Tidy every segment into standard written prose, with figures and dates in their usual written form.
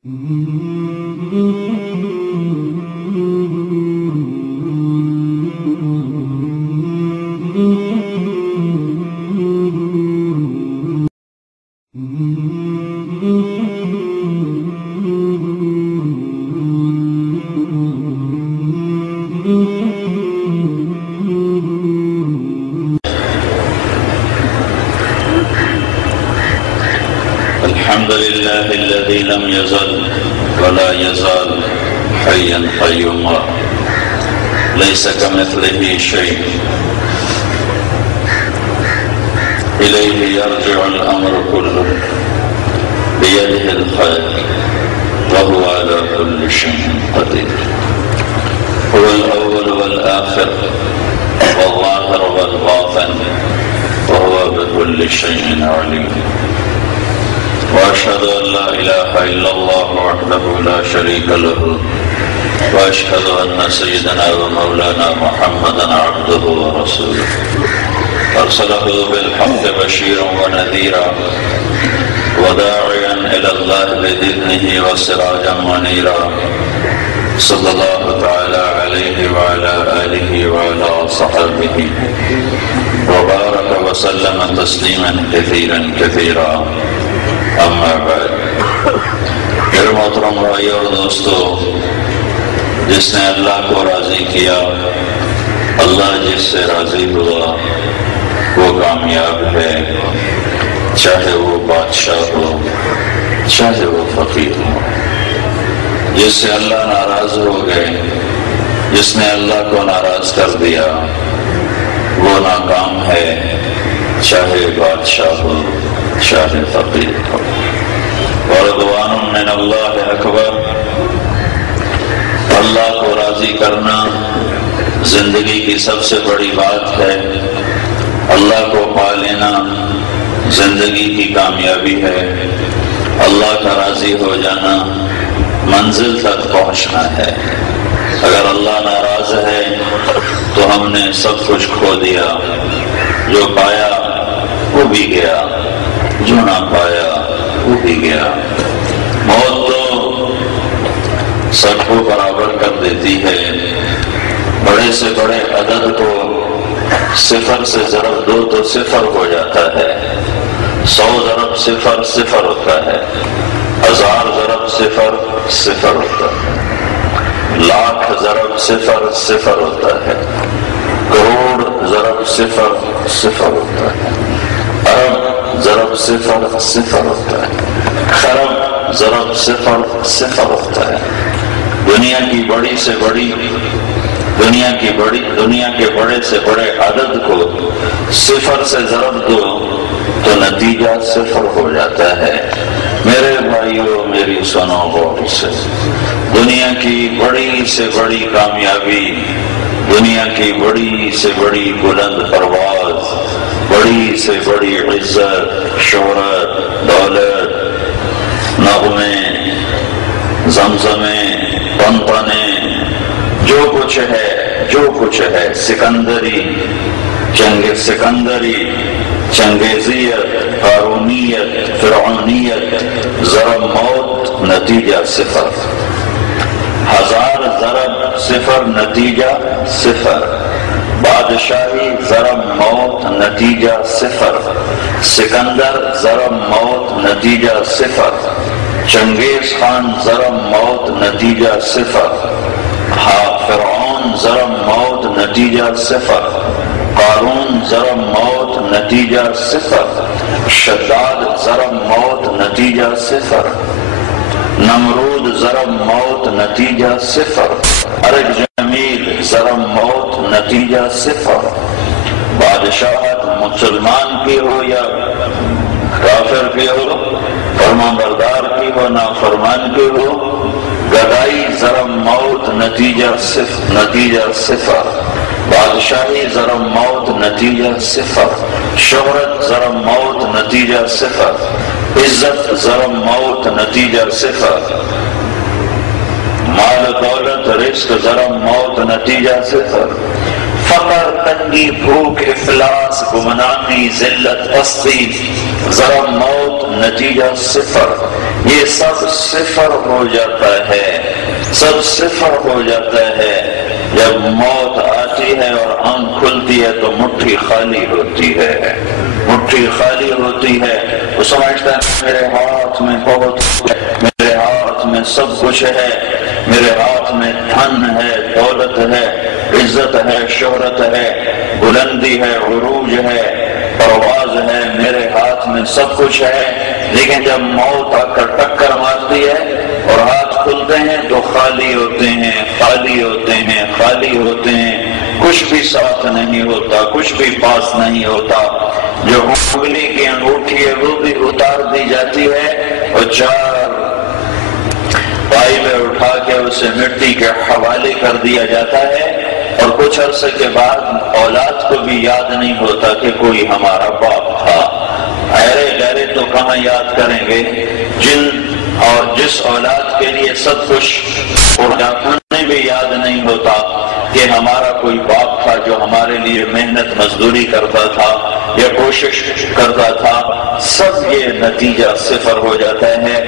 الحمد لله الذي لم يزل ولا يزال حيا قيوما ليس كمثله شيء إليه يرجع الأمر كله بيده الخير وهو على كل شيء قدير هو الأول والآخر والظاهر والباطن وهو بكل شيء عليم وأشهد أن لا إله إلا الله وحده لا شريك له وأشهد أن سيدنا ومولانا محمدا عبده ورسوله أرسله بالحق بشيرا ونذيرا وداعيا إلى الله بإذنه وسراجا منيرا صلى الله تعالى عليه وعلى آله وعلى صحبه وبارك وسلم تسليما كثيرا كثيرا اما بعد. میرے محترم بھائیو اور دوستو، جس نے اللہ کو راضی کیا، اللہ جس سے راضی ہوا وہ کامیاب ہے، چاہے وہ بادشاہ ہو چاہے وہ فقیر ہو۔ جس سے اللہ ناراض ہو گئے، جس نے اللہ کو ناراض کر دیا وہ ناکام ہے، چاہے بادشاہ ہو چاہے فقیر ہو۔ ورضوان من اللہ اکبر، اللہ کو راضی کرنا زندگی کی سب سے بڑی بات ہے۔ اللہ کو پا لینا زندگی کی کامیابی ہے۔ اللہ کا راضی ہو جانا منزل تک پہنچنا ہے۔ اگر اللہ ناراض ہے تو ہم نے سب کچھ کھو دیا، جو پایا وہ بھی گیا، جو نہ پایا وہ بھی گیا۔ موت تو سب کو برابر کر دیتی ہے۔ بڑے سے بڑے عدد کو صفر سے ضرب دو تو صفر ہو جاتا ہے، 100 ضرب صفر صفر ہوتا ہے، 1000 ضرب صفر صفر ہوتا ہے، لاکھ ضرب صفر صفر ہوتا ہے، کروڑ ضرب صفر صفر ہوتا ہے، ارب ضرب صفر صفر ہوتا ہے، خرب ضرب صفر صفر ہوتا ہے۔ دنیا کے بڑے سے بڑے عدد کو صفر سے ضرب دو تو نتیجہ صفر ہو جاتا ہے۔ میرے بھائیو میری سنو غور سے، دنیا کی بڑی سے بڑی کامیابی، دنیا کی بڑی سے بڑی بلند پرواز، بڑی سے بڑی عزت، شہرت، دولت، نغمے، زمزمے، پنپنے، جو کچھ ہے، سکندری، چنگیزیت، قارونیت، فرعونیت، ضرب موت نتیجہ صفر، 1000 ضرب صفر نتیجہ صفر، بادشاہی ضرب موت نتیجہ صفر، سکندر ضرب موت نتیجہ صفر، چنگیز خان ضرب موت نتیجہ صفر، فرعون ضرب موت نتیجہ صفر، قارون ضرب موت نتیجہ صفر، شداد ضرب موت نتیجہ صفر، نمرود ضرب موت نتیجہ صفر، ارج جمیل ضرب موت نتیجہ صفر۔ بادشاہت مسلمان کی ہو یا کافر کی ہو، فرمان بردار کی ہو نافرمان کی ہو، گدائی ضرب موت نتیجہ صفر، بادشاہی ضرب موت نتیجہ صفر، شہرت ضرب موت نتیجہ صفر، عزت ضرب موت نتیجہ صفر، مال دولت رزق ضرب موت نتیجہ صفر، فقر تنگی بھوک افلاس گمنامی ذلت پستی ضرب موت نتیجہ صفر، یہ سب صفر ہو جاتا ہے، سب صفر ہو جاتا ہے جب موت آتی ہے اور آنکھ کھلتی ہے تو مٹھی خالی ہوتی ہے، مٹھی خالی ہوتی ہے۔ وہ سمجھتا ہے میرے ہاتھ میں بہت کچھ ہے، میرے ہاتھ میں سب کچھ ہے، میرے ہاتھ میں دھن ہے، دولت ہے، عزت ہے، شہرت ہے، بلندی ہے، عروج ہے، پرواز ہے، میرے ہاتھ میں سب کچھ ہے۔ لیکن جب موت آ کر ٹکر مارتی ہے اور ہاتھ کھلتے ہیں تو خالی ہوتے ہیں، خالی ہوتے ہیں، خالی ہوتے ہیں، کچھ بھی ساتھ نہیں ہوتا، کچھ بھی پاس نہیں ہوتا۔ جو انگلی کی انگوٹھی ہے وہ بھی اتار دی جاتی ہے اور 4 پائی میں اٹھا کے اسے مٹی کے حوالے کر دیا جاتا ہے، اور کچھ عرصے کے بعد اولاد کو بھی یاد نہیں ہوتا کہ کوئی ہمارا باپ تھا۔ اہرے گہرے تو کہاں یاد کریں گے، جن اور جس اولاد کے لیے سب کچھ اور انہیں بھی یاد نہیں ہوتا کہ ہمارا کوئی باپ تھا جو ہمارے لیے محنت مزدوری کرتا تھا یا کوشش کرتا تھا، سب یہ نتیجہ صفر ہو جاتا ہے۔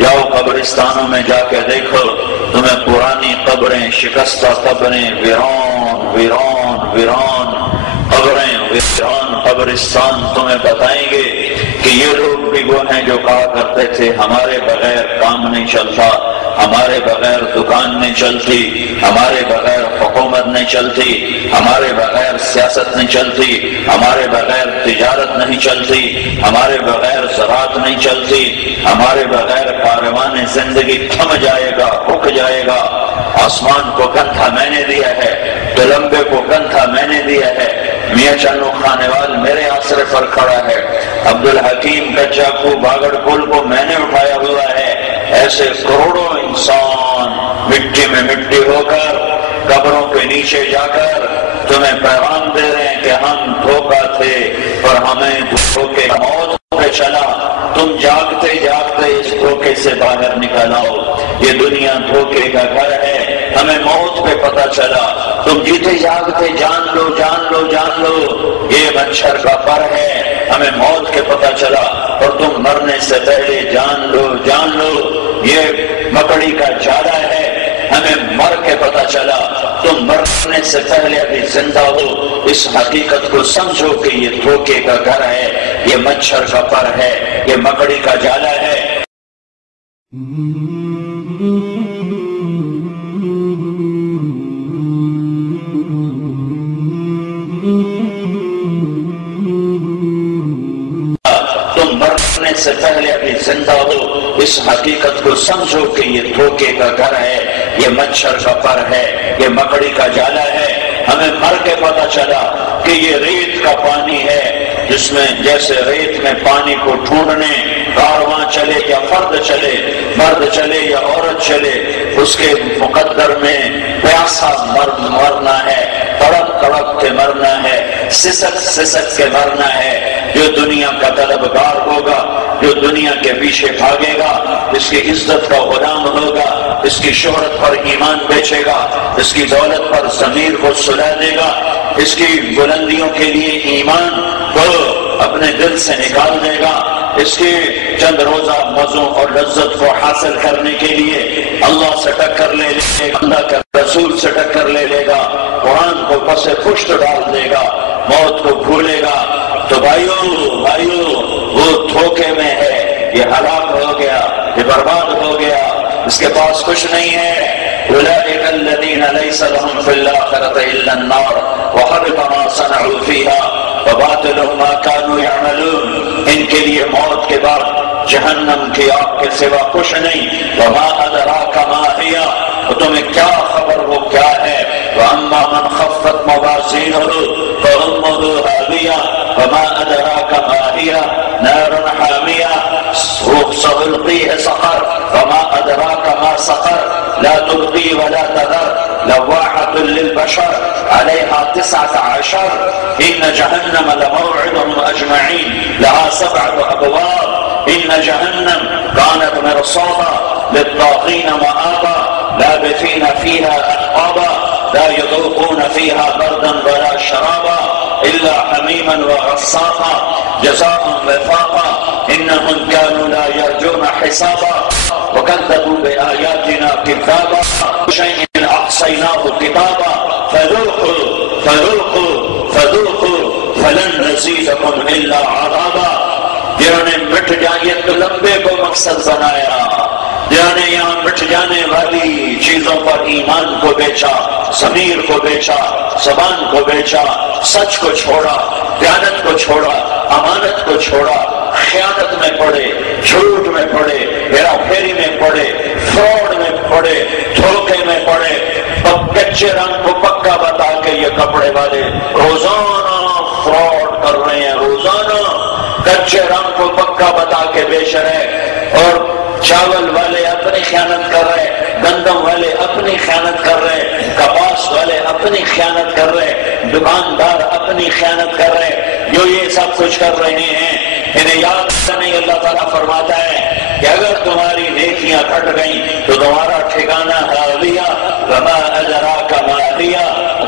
جاؤ قبرستانوں میں جا کے دیکھو، تمہیں پرانی قبریں، شکستہ قبریں، ویران ویران ویران قبریں، ویران قبرستان تمہیں بتائیں گے کہ یہ لوگ بھی وہ ہیں جو کہا کرتے تھے ہمارے بغیر کام نہیں چلتا، ہمارے بغیر دکان نہیں چلتی، ہمارے بغیر حکومت نہیں چلتی، ہمارے بغیر سیاست نہیں چلتی، ہمارے بغیر تجارت نہیں چلتی، ہمارے بغیر زراعت نہیں چلتی، ہمارے بغیر کاروان زندگی تھم جائے گا، رک جائے گا۔ آسمان کو کندھا میں نے دیا ہے، تلمبے کو کندھا میں نے دیا ہے، میاں چنو خانیوال میرے آسرے پر کھڑا ہے، عبدالحکیم کچا کو باگڑ پل کو میں نے اٹھایا ہوا ہے۔ ایسے کروڑوں انسان مٹی میں مٹی ہو کر قبروں کے نیچے جا کر تمہیں پیغام دے رہے ہیں کہ ہم دھوکا تھے اور ہمیں دھوکے موت پہ چلا، تم جاگتے جاگتے اس دھوکے سے باہر نکل آؤ، یہ دنیا دھوکے کا گھر ہے، ہمیں موت پہ پتہ چلا، تم جیتے جاگتے جان لو جان لو جان لو، یہ مچھر کا پر ہے، ہمیں موت کے پتہ چلا، اور تم مرنے سے پہلے جان لو جان لو، یہ مکڑی کا جالا ہے، ہمیں مر کے پتہ چلا، تم مرنے سے پہلے ابھی زندہ ہو، اس حقیقت کو سمجھو کہ یہ دھوکے کا گھر ہے، یہ مچھر کا پر ہے، یہ مکڑی کا جالا ہے۔ سے پہلے ابھی زندہ ہو، اس حقیقت کو سمجھو کہ یہ دھوکے کا گھر ہے، یہ مچھر کا پر ہے، یہ مکڑی کا جالا ہے۔ ہمیں مر کے پتہ چلا کہ یہ ریت کا پانی ہے، جس میں جیسے ریت میں پانی کو ڈھونڈنے کارواں چلے یا فرد چلے، مرد چلے یا عورت چلے، اس کے مقدر میں پیاسا مرنا ہے، تڑپ تڑپ کے مرنا ہے، سسک سسک کے مرنا ہے۔ جو دنیا کا طلبگار ہوگا، جو دنیا کے پیچھے بھاگے گا، اس کی عزت کا غلام ہوگا، اس کی شہرت پر ایمان بیچے گا، اس کی دولت پر ضمیر کو سلا دے گا، اس کی بلندیوں کے لیے ایمان کو اپنے دل سے نکال دے گا، اس کی چند روزہ مزوں اور لذت کو حاصل کرنے کے لیے اللہ سے ٹکر لے لے گا، اللہ کے رسول سے ٹکر لے لے گا، قرآن کو پس پشت ڈال دے گا، موت کو بھولے گا، تو بھائیو وہ دھوکے میں ہے، یہ ہلاک ہو گیا، یہ برباد ہو گیا، اس کے پاس کچھ نہیں ہے۔ اولئک الذین لیس لهم فی الآخرۃ الا النار وحبط ما صنعوا فیها وباطل ما كانوا يعملون۔ ان کے لیے موت کے بعد جہنم کی آگ کے سوا کچھ نہیں۔ وما ادراک ما ہی، تمہیں کیا خبر وہ کیا ہے۔ واما من خفت موازینہ فامہ ہاویہ وما ادراک ما ہی نار حامیہ سألقیہ سقر وما ادراک ما سقر لا تبقی ولا تذر لواحۃ للبشر علیہا 19 ان جہنم لموعدهم اجمعین لها 7 ابواب ان جہنم كانت مرصادا للطاغین مآبا لابثین فیها احقابا لا يذوقون فيها بردا ولا شرابا إلا حميما وغساقا جزاء وفاقا إنهم كانوا لا يرجون حسابا وكذبوا بآياتنا كذابا شيء أحصيناه كتابا فذوقوا فلن نزيدكم إلا عذابا. جنہوں نے مٹ جائے تو لمبے کو مقصد بنایا، جنہوں نے یہاں مٹ جانے والی چیزوں پر ایمان کو بیچا، ضمیر کو بیچا، زبان کو بیچا، سچ کو چھوڑا، دیانت کو چھوڑا، امانت کو چھوڑا، خیانت میں پڑے، جھوٹ میں پڑے، ہیرا پھیری میں پڑے، فراڈ میں پڑے، دھوکے میں پڑے، کچے رنگ کو پکا بتا کے یہ کپڑے والے روزانہ فراڈ کر رہے ہیں، روزانہ کچے رنگ کو پکا بتا کے بیچ رہے، اور چاول والے اپنی خیانت کر رہے، گندم والے اپنی خیانت کر رہے، کپاس والے اپنی خیانت کر رہے، دکاندار اپنی خیانت کر رہے، جو یہ سب کچھ کر رہے ہیں انہیں یاد کرنے اللہ تعالیٰ فرماتا ہے کہ اگر تمہاری نیکیاں کٹ گئیں تو تمہارا ٹھکانہ حاویہ وما ادراک ما ہی،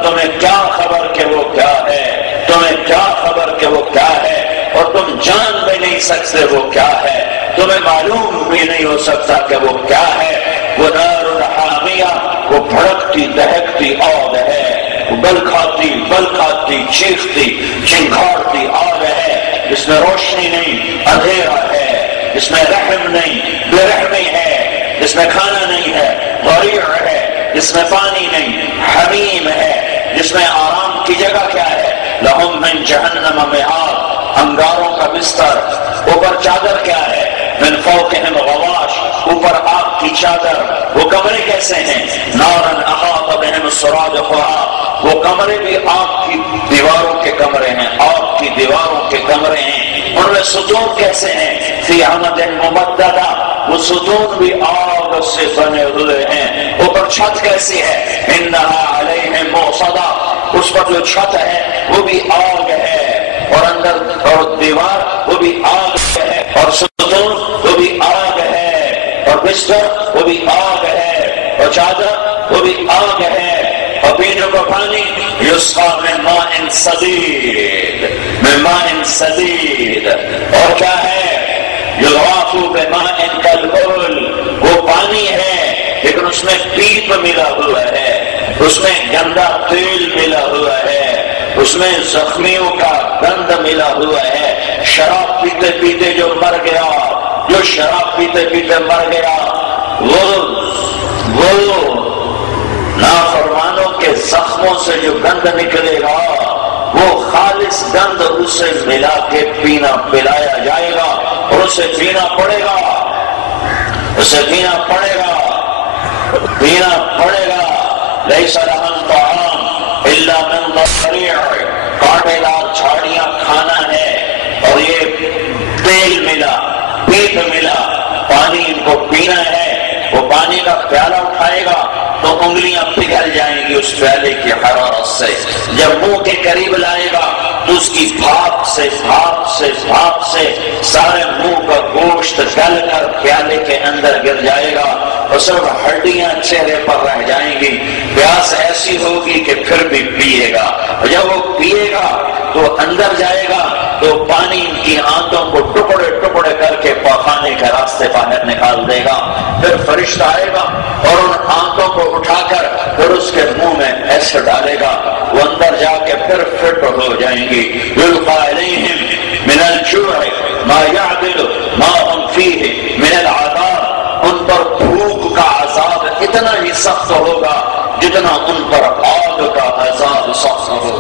تمہیں کیا خبر کہ وہ کیا ہے، تمہیں کیا خبر کہ وہ کیا ہے، اور تم جان بھی نہیں سکتے وہ کیا ہے، تمہیں معلوم بھی نہیں ہو سکتا کہ وہ کیا ہے. وہ نار حامیہ، وہ بھڑکتی دہکتی آگ ہے، وہ بل کھاتی چیختی چنگھاڑتی آگ ہے، جس میں روشنی نہیں اندھیرا ہے، جس میں رحم نہیں بے رحمی ہے، جس میں کھانا نہیں ہے ضریع ہے، جس میں پانی نہیں حمیم ہے، جس میں آرام کی جگہ کیا ہے، لہم من جہنم مہاد، انگاروں کا بستر، اوپر چادر کیا ہے، من فوقہم غواش، اوپر آگ کی چادر. وہ کمرے کیسے ہیں، نارن احاط بہم سرادقها، وہ کمرے بھی آگ کی دیواروں کے کمرے ہیں، آگ کی دیواروں کے کمرے ہیں. ان میں ستون کیسے ہیں، فی عمد ممددہ، وہ ستون بھی آگ سے بنے ہوئے ہیں. اوپر چھت کیسی ہے، انہا علیہم موصدہ، اس پر جو چھت ہے وہ بھی آگ ہے، اور اندر اور دیوار وہ بھی آگ ہے، اور ستون وہ بھی آگ ہے، اور بستر وہ بھی آگ ہے، اور چادر وہ بھی آگ ہے، اور پینے کو پانی یسقا من ماء صدید، من ماء صدید، اور کیا ہے، یضاف بماء کالکحل، وہ پانی ہے لیکن اس میں پیپ ملا ہوا ہے، اس میں گندا تیل ملا ہوا ہے، اس میں زخمیوں کا گند ملا ہوا ہے. شراب پیتے پیتے جو مر گیا، جو شراب پیتے پیتے مر گیا، وہ نافرمانوں کے زخموں سے جو گند نکلے گا وہ خالص گند اسے ملا کے پلایا جائے گا، اور اسے پینا پڑے گا، اسے پینا پڑے گا، پینا پڑے گا. لیس لہم طعام الا من ضریع، کانٹے دار جھاڑیاں کھانا ہے، اور یہ تیل ملا، پیپ ملا، پانی ان کو پینا ہے. وہ پانی کا پیالہ اٹھائے گا تو انگلیاں پگھل جائیں گی اس پیالے کی حرارت سے. جب منہ کے قریب لائے گا تو اس کی بھاپ سے سارے منہ کا گوشت گل کر پیالے کے اندر گر جائے گا، اور صرف ہڈیاں چہرے پر رہ جائیں گی. پیاس ایسی ہوگی کہ پھر بھی پیے گا، اور جب وہ پیے گا تو اندر جائے گا تو پانی ان کی آنتوں کو ٹکڑے ٹکڑے کر کے پاخانے کے راستے باہر نکال دے گا. پھر فرشتہ آئے گا اور ان آنتوں کو اٹھا کر پھر اس کے منہ میں ایسے ڈالے گا، وہ اندر جا کے پھر فٹ ہو جائیں گی. یلقى علیہم من الجوع ما يعدل ما هم فيه من العذاب، ان پر بھوک کا عذاب اتنا ہی سخت ہوگا جتنا ان پر آگ کا عذاب سخت ہوگا.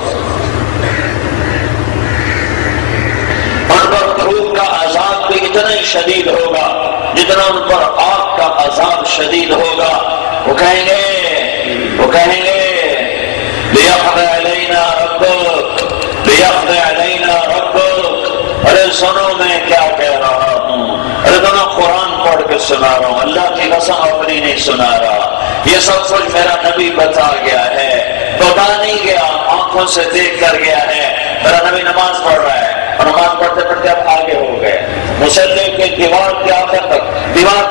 ان پر بھوک کا عذاب بھی اتنا ہی شدید ہوگا جتنا ان پر آگ کا عذاب شدید ہوگا. وہ کہیں گے لِيَقْضِ عَلَيْنَا رَبُّكَ لِيَقْضِ عَلَيْنَا رَبُّكَ. ارے سنو میں کیا کہہ رہا ہوں، ارے تمہیں قرآن پڑھ کے سنا رہا ہوں، اللہ کی قسم اپنی نہیں سنا رہا. یہ سب کچھ میرا نبی بتا گیا ہے، بتا نہیں گیا، آنکھوں سے دیکھ کر گیا ہے. میرا نبی نماز پڑھ رہا ہے، اور نماز پڑھتے پڑھتے اب آگے ہو گئے، مسلح کے دیوار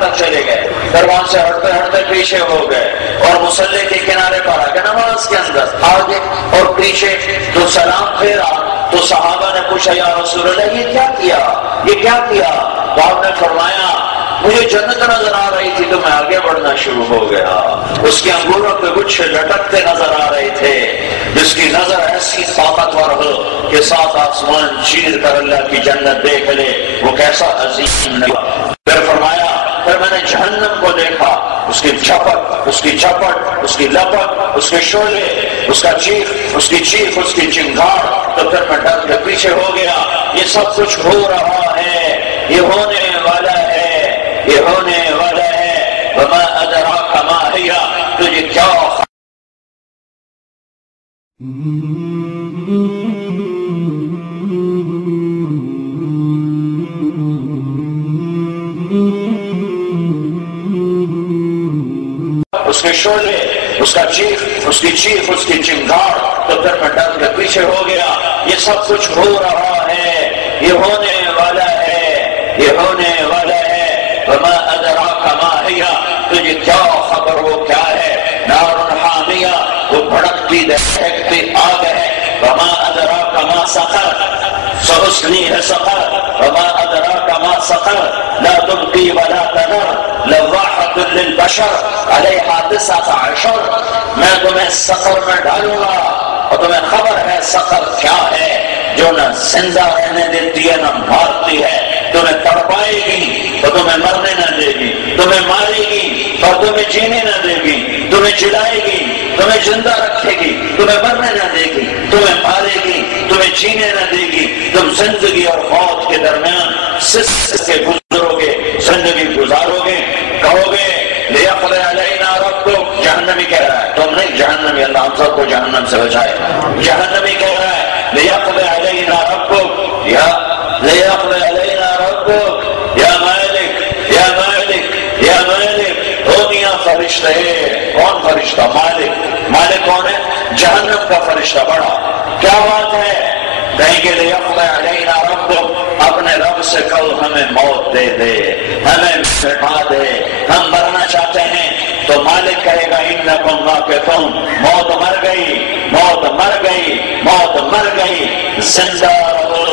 تک چلے گئے، پھر وہاں سے ہٹتے ہٹتے پیچھے ہو گئے اور مسلح کے کنارے پر آ گئے نماز کے اندر آگے اور پیچھے، تو سلام پھیرا تو صحابہ نے پوچھا یا رسول اللہ یہ کیا کیا، یہ کیا کیا؟ تو آپ نے فرمایا مجھے جنت نظر آ رہی تھی تو میں آگے بڑھنا شروع ہو گیا، اس کے انگوروں پہ گچھے لٹکتے نظر آ رہے تھے، جس کی نظر ایسی طاقتور ہو کہ سات آسمان چیر کر اللہ کی جنت دیکھ لے، وہ کیسا عظیم نہیں۔ پھر فرمایا پھر میں نے جہنم کو دیکھا، اس کی جھپٹ، اس کی جھپٹ، اس کی لپٹ، اس کے شعلے، اس کا چیخ، اس کی چیخ، اس کی چنگھاڑ، تو پھر میں ڈر کے پیچھے ہو گیا۔ یہ سب کچھ ہو رہا ہے، یہ ہونے والا ہے، یہ ہونے والا ہے۔ وما ادراک ما ہی، تجھے کیا اس کے شعلے، اس کا چیخ، اس کی چیخ، اس کی چنگھاڑ، تو پھر میں ڈر کے پیچھے ہو گیا۔ یہ سب کچھ ہو رہا ہے، یہ ہونے والا ہے، یہ ہونے والا ہے۔ وما ادراک ما ہی، تجھے کیا خبر وہ کیا ہے؟ نار حامیہ، وہ بھڑکتی دہکتی آگ ہے۔ وما ادراک ما سقر، سأصلیہ سقر۔ وما ادراک ما سقر، لا تبقی ولا تذر، لواحۃ للبشر علیہا 19۔ میں تمہیں سقر میں ڈالوں گا، اور تمہیں خبر ہے سقر کیا ہے، جو نہ زندہ رہنے دیتی ہے نہ مارتی ہے، تمہیں تڑپائے گی تو تمہیں مرنے نہ دے گی، تمہیں مارے گی اور تمہیں جینے نہ دے گی، تمہیں جلائے گی، تمہیں زندہ رکھے گی، تمہیں مرنے نہ دے گی، تمہیں مارے گی، تمہیں جینے نہ دے گی۔ تم زندگی اور موت کے درمیان سست کے گزرو گے، زندگی گزارو گے، کہو گے لیقضی علینا ربک، جہنمی کہہ رہا ہے، تم نہیں، جہنمی، اللہ ہم سب کو جہنم سے بچائے، جہنمی کہہ رہا ہے لیقضی علینا ربک، یا لیقضی علینا ربک، یا مالک، یا مالک، یا مالک۔ او میاں فرشتے، کون فرشتہ؟ مالک۔ مالک کون ہے؟ جہنم کا فرشتہ بڑا۔ کیا بات ہے؟ کہیں گے لیقضی علینا ربک، اپنے رب سے کہو ہمیں موت دے دے، ہمیں مٹا دے، ہم مرنا چاہتے ہیں۔ تو مالک کہے گا انکم ماکثون، موت مر گئی، موت مر گئی، موت مر گئی، زندہ رہو۔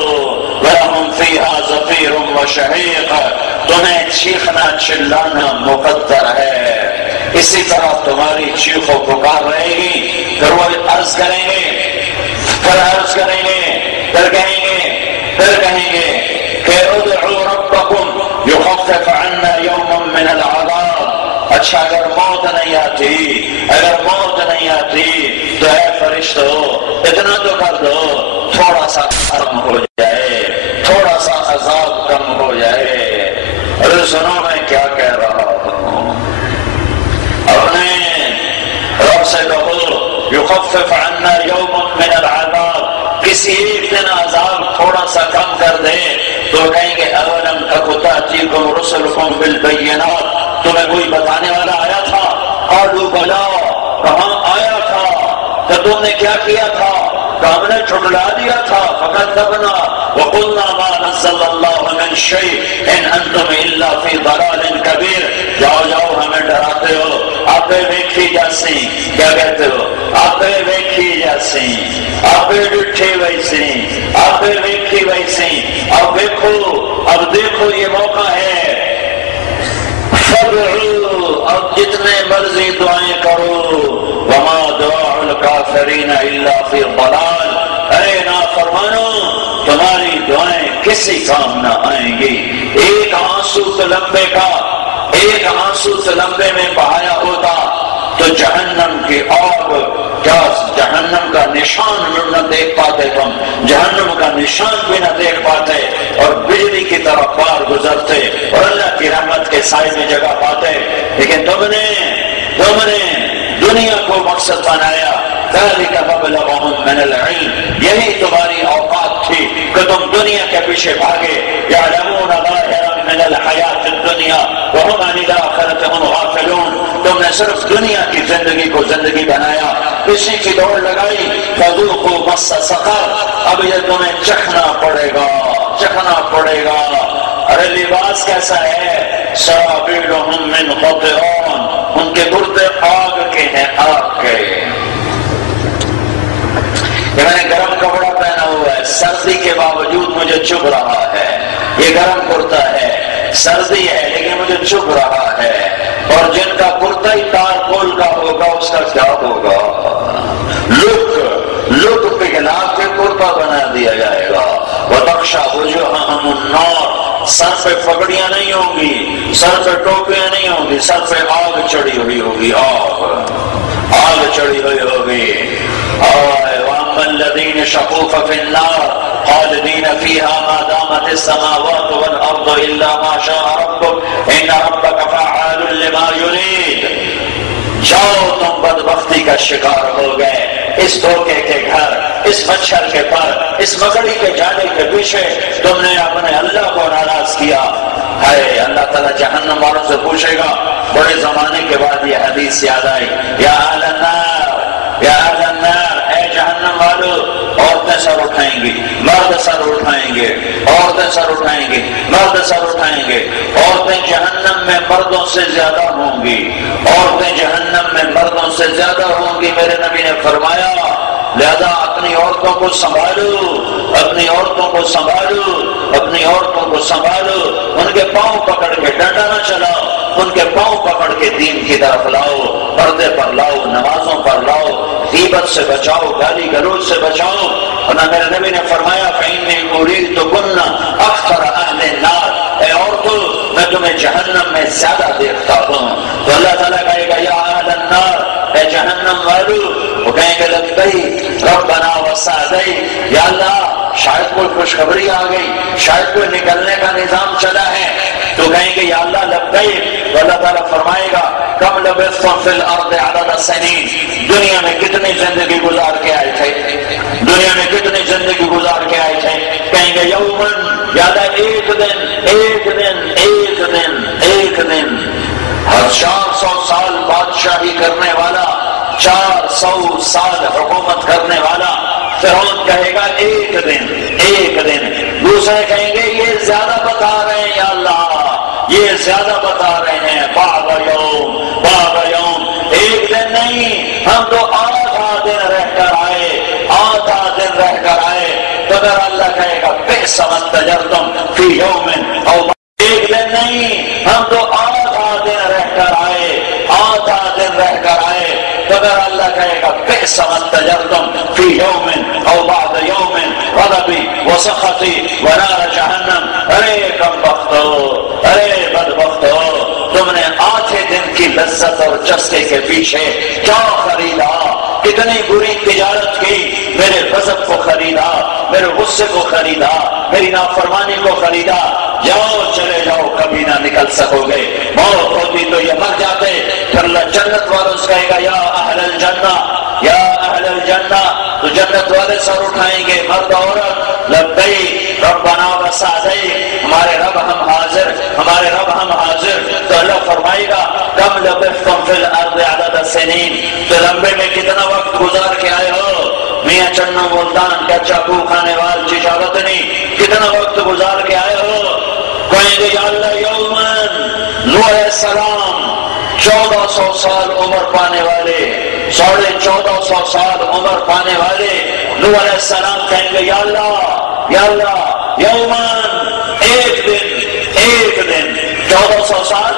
وَلَهُمْ فِيهَا زَفِيرٌ وَشَهِيقٌ، تمہیں چیخنا چلانا مقدر ہے، اسی طرح تمہاری چیخ و پکار رہے گی۔ پھر وہ عرض کریں گے، پھر عرض کریں گے، پھر کہیں گے، پھر کہیں گے کہ ادعوا ربکم یخفف عنا یوما من العذاب۔ اچھا اگر موت نہیں آتی، اگر موت نہیں آتی تو اے فرشتو اتنا تو کر دو، تھوڑا سا کم ہو جائے، تھوڑا سا عذاب کم ہو جائے۔ ارے سنو میں کیا کہہ رہا ہوں، اپنے رب سے کہو یخفف عنا یوما من العذاب، کسی ایک دن عذاب تھوڑا سا کم کر دے۔ تو کہیں گے اولم تک تأتیکم رسلکم بالبینات، تمہیں کوئی بتانے والا آیا تھا؟ قالوا بلا، کہاں آیا تھا؟ تو تم نے کیا کیا تھا؟ کہ ہم نے جھٹلا دیا تھا، فکذبنا وقلنا ما نزل اللہ من شیء ان انتم الا فی ضلال کبیر۔ جاؤ جاؤ ہمیں ڈراتے ہو، آپ ویکھی جاسی، کیا کہتے ہو؟ آپ ویکھی جاسی، آپ ڈٹھے ویسی، آپ ویکھی ویسی، اب دیکھو، اب دیکھو یہ موقع ہے، فادعوا، اب جتنے مرضی دعائیں کرو، وما دعاء الکافرین الا فی ضلال، اے نافرمانو تمہاری دعائیں کسی کام نہ آئیں گی۔ ایک آنسو تلمبے کا، ایک آنسو تلمبے میں بہایا ہوتا تو جہنم کی آگ، کیا جہنم کا نشان نہ دیکھ پاتے تم، جہنم کا نشان بھی نہ دیکھ پاتے، اور بجلی کی طرح پار گزرتے اور اللہ کی رحمت کے سائے میں جگہ پاتے۔ لیکن تم نے دنیا کو مقصد بنایا، ذَلِكَ مَبْلَغُهُم مِّنَ الْعِلْمِ، یہی تمہاری اوقات تھی کہ تم دنیا کے پیچھے بھاگے۔ يَعْلَمُونَ ظَاهِرًا مِّنَ الْحَيَاةِ الدُّنْيَا وَهُمْ عَنِ الْآخِرَةِ هُمْ غَافِلُونَ، تم نے صرف دنیا کی زندگی کو زندگی بنایا، اسی کی دوڑ لگائی۔ فَذُوقُوا مَسَّ سَقَرَ، اب یہ تمہیں چکھنا پڑے گا، چکھنا پڑے گا ارے لباس کیسا ہے؟ سرابیلہم من قطران، ان کے گردے آگ کے ہیں، آگ کے۔ کہ میں نے گرم کپڑا پہنا ہوا ہے، سردی کے باوجود مجھے چبھ رہا ہے، یہ گرم کرتا ہے، سردی ہے لیکن مجھے چبھ رہا ہے۔ اور جن کا کرتا ہی تارکول کا ہوگا اس کا کیا ہوگا؟ لک پگھلا کے کرتا بنا دیا جائے گا۔ وَتَخْشَى وُجُوهَهُمُ النَّارُ، سر پہ پگڑیاں نہیں ہوں گی، سر پہ ٹوپیاں نہیں ہوں گی، سر پہ آگ چڑھی ہوئی ہوگی، آگ چڑھی ہوئی ہوگی۔ وَأَمَّا الَّذِينَ شَقُوا فَفِي النَّارِ خالدین فیہا ما دامت السماوات والارض الا ما شاء ربک ان ربک فعال لما یرید۔ جاؤ تم بدبختی کا شکار ہو گئے، اس دھوکے کے گھر، اس مچھر کے پر، اس مکڑی کے جالے کے پیچھے تم نے اپنے اللہ کو ناراض کیا ہے۔ اللہ تعالیٰ جہنم والوں سے پوچھے گا، بڑے زمانے کے بعد یہ حدیث یاد آئی، یا اہل النار، یا اہل النار، اے جہنم والو، عورتیں سر اٹھائیں گی، مرد سر اٹھائیں گے، عورتیں سر اٹھائیں گی، مرد سر اٹھائیں گے۔ عورتیں جہنم میں مردوں سے زیادہ ہوں گی، عورتیں جہنم میں مردوں سے زیادہ ہوں گی، میرے نبی نے فرمایا۔ لہذا اپنی عورتوں کو سنبھالو، اپنی عورتوں کو سنبھالو، اپنی عورتوں کو سنبھالو، ان کے پاؤں پکڑ کے ڈنڈا نہ چلاؤ، ان کے پاؤں پکڑ کے دین کی طرف لاؤ، پردے پر لاؤ، نمازوں پر لاؤ، غیبت سے بچاؤ، گالی گلوچ سے بچاؤ۔ اور میرے نبی نے فرمایا فإني أريدكن أكثر أهل النار، اے عورتوں میں تمہیں جہنم میں زیادہ دیکھتا ہوں۔ تو اللہ تعالیٰ کہے گا یا اہل النار، اے جہنم والو، وہ کہیں گے لبیک ربنا وسعدیک، یا اللہ شاید کوئی خوشخبری آ گئی، شاید کوئی نکلنے کا نظام چلا ہے، تو کہیں گے یا اللہ لبیک۔ تو اللہ تعالیٰ فرمائے گا کم لبثتم فی الارض عدد السنین، دنیا میں کتنی زندگی گزار کے آئے تھے، دنیا میں کتنی زندگی گزار کے آئے تھے؟ کہیں گے یومن، یا اللہ ایک دن، ایک دن، ایک دن، ایک دن۔ ہر 400 سال بادشاہی کرنے والا، 400 سال حکومت کرنے والا فرعون کہے گا ایک دن، ایک دن۔ دوسرے کہیں گے یہ زیادہ بتا رہے ہیں یا اللہ، یہ زیادہ بتا رہے ہیں، بعض یوم، بعض یوم، ایک دن نہیں، ہم تو آدھا دن رہ کر آئے، آدھا دن رہ کر آئے۔ تو اگر اللہ کہے گا بئس ما استجرتم فی یوم، اور ایک دن نہیں، ہم تو آدھا دن رہ کر آئے، آدھا دن رہ کر آئے۔ تو اگر اللہ کہے گا بئس ما استجرتم فی یوم او بعد یوم غضبی وسخطی ونار جہنم، ارے کم بختو، ارے بدبختو، تم نے آدھے دن کی لذت اور چسکے کے پیچھے کیا خریدا، کتنی بری تجارت کی، میرے غضب کو خریدا، میرے غصے کو خریدا، میری نافرمانی کو خریدا۔ جاؤ چلے جاؤ، کبھی نہ نکل سکو گے، موت ہوتی تو یہ مر جاتے۔ پھر اللہ جنت والوں سے کہے گا یا اہل الجنہ، یا اہل الجنہ، تو جنت والے سر اٹھائیں گے، مرد عورت، لبیک ربنا وسعدیک، ہمارے رب ہم حاضر، ہمارے رب ہم حاضر۔ تو اللہ فرمائے گا کم لبثتم فی الارض عدد السنین، تو لمبے میں کتنا وقت گزار کے آئے ہو؟ میاں چنو ملتان کا چاقو کھانے وال چشاوت نہیں، کتنا وقت گزار کے آئے ہو؟ کہیں گے یا اللہ یومن، نوح علیہ السلام 1400 سال عمر پانے والے، 1450 سال عمر پانے والے نوح علیہ السلام کہیں گے یا اللہ، یا اللہ یومن، ایک دن، ایک دن، 1400 سال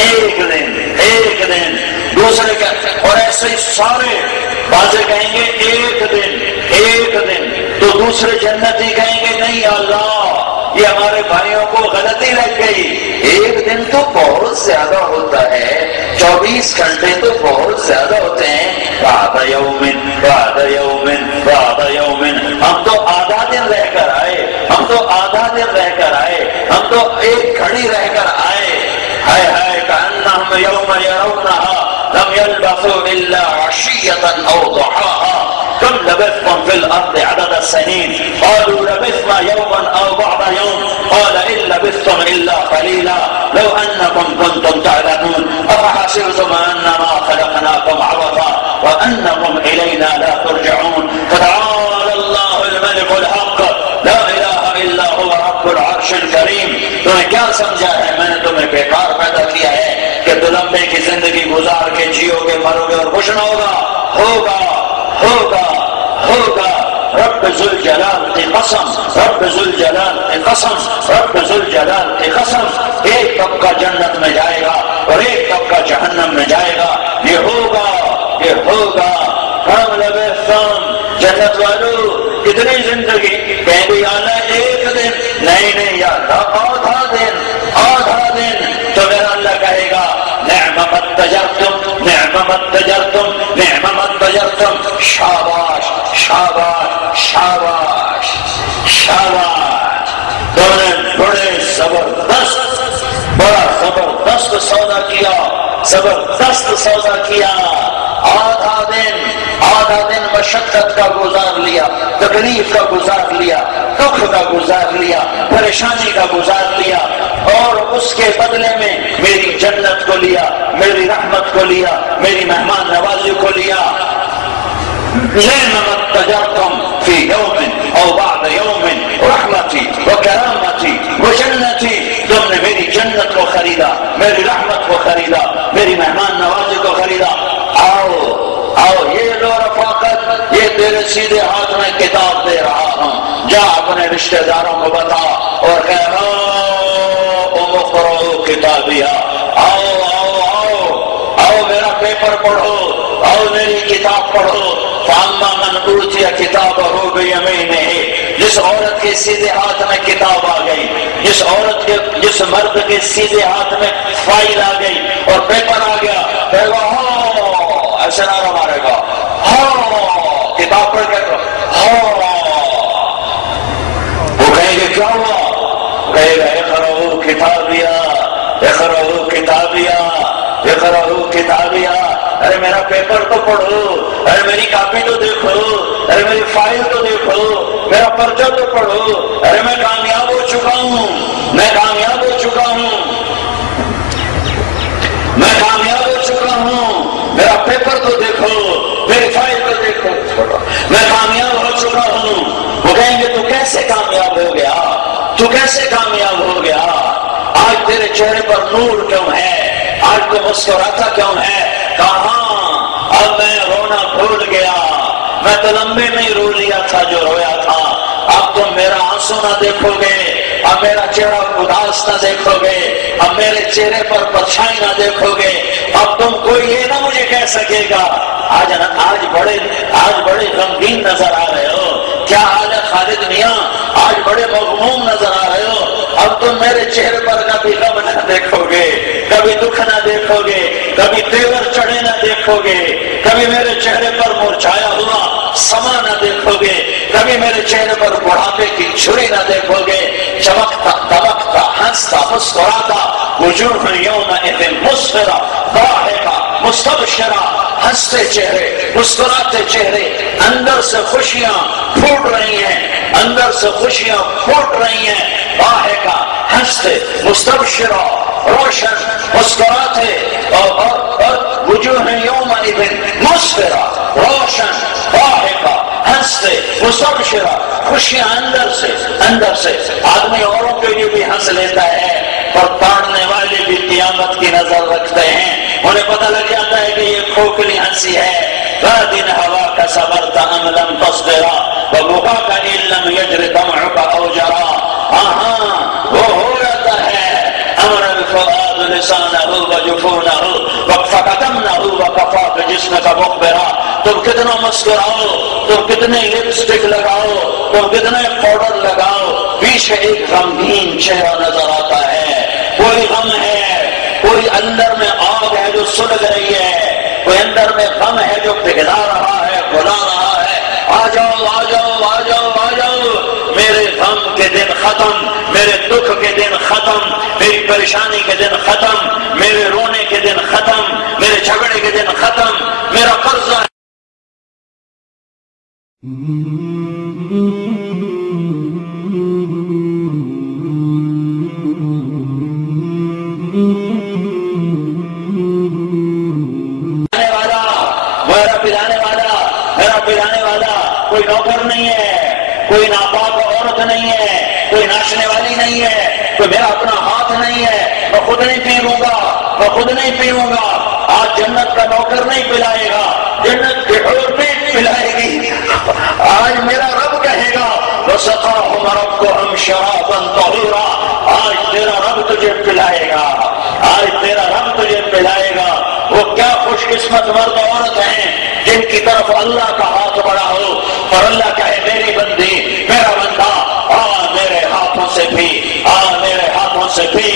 ایک دن، ایک دن۔ دوسرے اور ایسے ہی سارے بازے کہیں گے ایک دن، ایک دن۔ تو دوسرے جنتی کہیں گے نہیں اللہ، یہ ہمارے بھائیوں کو غلطی لگ گئی، ایک دن تو بہت زیادہ ہوتا ہے، 24 گھنٹے تو بہت زیادہ ہوتے ہیں۔ بعد یومن، بعد یومن، بعد یومن، ہم تو آدھا دن رہ کر آئے، ہم تو آدھا دن رہ کر آئے، ہم تو ایک گھڑی رہ کر آئے۔ ہائے ہائے کأنہم یوم یرونہا لم یلبثوا الا عشیۃ او ضحاہا کم لبثتم فی الارض عدد السنین قالوا لبثنا یوما او بعض یوم قال ان لبثتم الا قلیلا لو انکم کنتم تعلمون افحسبتم انما خلقناکم عبثا وانکم الینا لا ترجعون فتعالى اللہ الملك الحق لا الہ الا هو رب العرش الکریم۔ تو تمہیں کیا سمجھا ہے میں نے تمہیں بیکار پیدا کیا ہے کہ تو لمبے کی زندگی گزار کے جیو گے مرو گے اور خوش نہ ہوگا؟ ہوگا ہوگا ہوگا۔ رب ذوالجلال کی قسم، رب ذوالجلال کی قسم، رب ذوالجلال کی قسم، ایک طبقہ جنت میں جائے گا اور ایک طبقہ جہنم میں جائے گا۔ یہ ہوگا، یہ ہوگا۔ کام لبثتم، جنت والو کتنی زندگی؟ کہیں گے یا اللہ ایک دن، نہیں یا اللہ آدھا دن، آدھا دن۔ تو میرا اللہ کہے گا نعم ما اتجرتم، نعم ما اتجرتم، نعم ما اتجرتم، شاباش شاباش شاباش شاباش، تم نے بڑے زبردست، بڑا زبردست سودا کیا، زبردست سودا کیا۔ آدھا دن مشقت کا گزار لیا، تکلیف کا گزار لیا، دکھ کا گزار لیا، پریشانی کا گزار لیا، اور اس کے بدلے میں میری جنت کو لیا، میری رحمت کو لیا، میری مہمان نوازی کو لیا۔ لِنَّمَا اتَّجَرْتُمْ فِي يَوْمٍ أَوْ بَعْدَ يَوْمٍ رحمتی وکرامتی وجنتی، تم نے میری جنت کو خریدا، میری رحمت کو خریدا، میری مہمان نوازی کو خریدا۔ آؤ یہ لو رفاقت، یہ تیرے سیدھے ہاتھ میں کتاب دے رہا ہوں، جا اپنے رشتہ داروں کو بتا اور کہہ اقرؤوا کتابیہ، آؤ میرا پیپر پڑھو، آؤ میری کتاب پڑھو۔ فاما من اوتی کتابہ بیمینہ، جس عورت کے سیدھے ہاتھ میں کتاب آ گئی، جس مرد کے سیدھے ہاتھ میں فائل آ گئی اور پیپر آ گیا، کہے گا ایسے نعرہ مارے گا، ہاں کتاب پڑھ کے ہاں، وہ کہیں گے کیا ہوا؟ کہے گا اقرؤوا کتابیہ، اقرؤوا کتابیہ، اقرؤوا کتابیہ۔ ارے میرا پیپر تو پڑھو، ارے میری کاپی تو دیکھو، ارے میری فائل تو دیکھو، میرا پرچہ تو پڑھو، ارے میں کامیاب ہو چکا ہوں، میں کامیاب ہو چکا ہوں، میں کامیاب ہو چکا ہوں، میرا پیپر تو دیکھو، میری فائل تو دیکھو، میں کامیاب ہو چکا ہوں۔ وہ کہیں گے تو کیسے کامیاب ہو گیا؟ تو کیسے کامیاب ہو گیا؟ آج تیرے چہرے پر نور کیوں ہے؟ آج تو مسکراتا کیوں ہے؟ کہاں؟ اب میں رونا بھول گیا، میں تو لمبے میں ہی رو لیا تھا جو رویا تھا، اب تم میرا آنسو نہ دیکھو گے، اب میرا چہرہ اداس نہ دیکھو گے، اب میرے چہرے پر پرچھائی نہ دیکھو گے، اب تم کوئی یہ نہ مجھے کہہ سکے گا آج بڑے غمگین نظر آ رہے ہو، کیا حال ہے خالد میاں؟ آج بڑے مغموم نظر آ رہے ہو۔ اب تم میرے چہرے پر کبھی غم نہ دیکھو گے، کبھی دکھ نہ دیکھو گے، کبھی تیور چڑھے نہ دیکھو گے، کبھی میرے چہرے پر مرجھایا ہوا سما نہ دیکھو گے، کبھی میرے چہرے پر بڑھاپے کی چھری نہ دیکھو گے۔ چمکتا دمکتا ہنستا مسکراتا وجوہ یومئذ مسفرہ ضاحکہ مستبشرہ، ہنستے چہرے، مسکراتے چہرے، اندر سے خوشیاں پھوٹ رہی ہیں، اندر سے خوشیاں پھوٹ رہی ہیں، ضاحکہ ہنستے، مستبشرہ روشن مسکراتے، اور وجوہ یومئذ مسفرہ روشن ضاحکہ ہنستے مستبشرہ، خوشیاں اندر سے۔ آدمی اوروں کے لیے بھی ہنس لیتا ہے، پر تاڑنے والے بھی قیامت کی نظر رکھتے ہیں، انہیں پتہ لگ جاتا ہے کہ یہ کھوکھلی ہنسی ہے۔ غادن ہوا کا صبرت ام لم تصبرا وبکاک ان لم یجر دمعک او جرا، وہ ہو جاتا ہے۔ امر الفؤاد لسانہ وجفونہ فکتمنہ وکفاک جسمک مخبرا، تم کتنا مسکراؤ، تم کتنے لپسٹک لگاؤ، تم کتنے پاؤڈر لگاؤ، پیچھے ایک غمگین چہرہ نظر آتا ہے۔ کوئی غم ہے، کوئی اندر میں آگ ہے جو سلگ رہی ہے، کوئی اندر میں غم ہے جو پگھلا رہا ہے، بلا رہا ہے۔ آ جاؤ آ جاؤ آ جاؤ آ جاؤ، میرے غم کے دن ختم، میرے دکھ کے دن ختم، میری پریشانی کے دن ختم، میرے رونے کے دن ختم، میرے جھگڑے کے دن ختم، میرا قرضہ کوئی نوکر نہیں ہے، کوئی ناپاک عورت نہیں ہے، کوئی ناچنے والی نہیں ہے، کوئی میرا اپنا ہاتھ نہیں ہے، میں خود نہیں پیوں گا، میں خود نہیں پیوں گا۔ آج جنت کا نوکر نہیں پلائے گا، جنت کی حور نہیں پلائے گی، آج میرا رب کہے گا وَسَقَاهُمْ رَبُّهُمْ شَرَابًا طَهُورًا، آج تیرا رب تجھے پلائے گا، آج تیرا رب تجھے پلائے گا۔ وہ کیا خوش قسمت مرد عورت ہیں جن کی طرف اللہ کا ہاتھ بڑا ہو اور اللہ کہے میری بندی، میرا بندہ آ میرے ہاتھوں سے بھی، آ میرے ہاتھوں سے بھی۔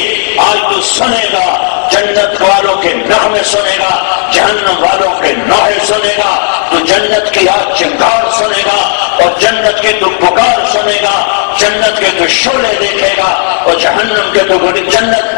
آج تو سنے گا، جنت والوں کے نغمے سنے گا، جہنم والوں کے نوحے سنے گا، تو جنت کی آج چنگار سنے گا اور جنت کی تو پکار سنے گا، جنت کے تو شعلے دیکھے گا اور جہنم کے تو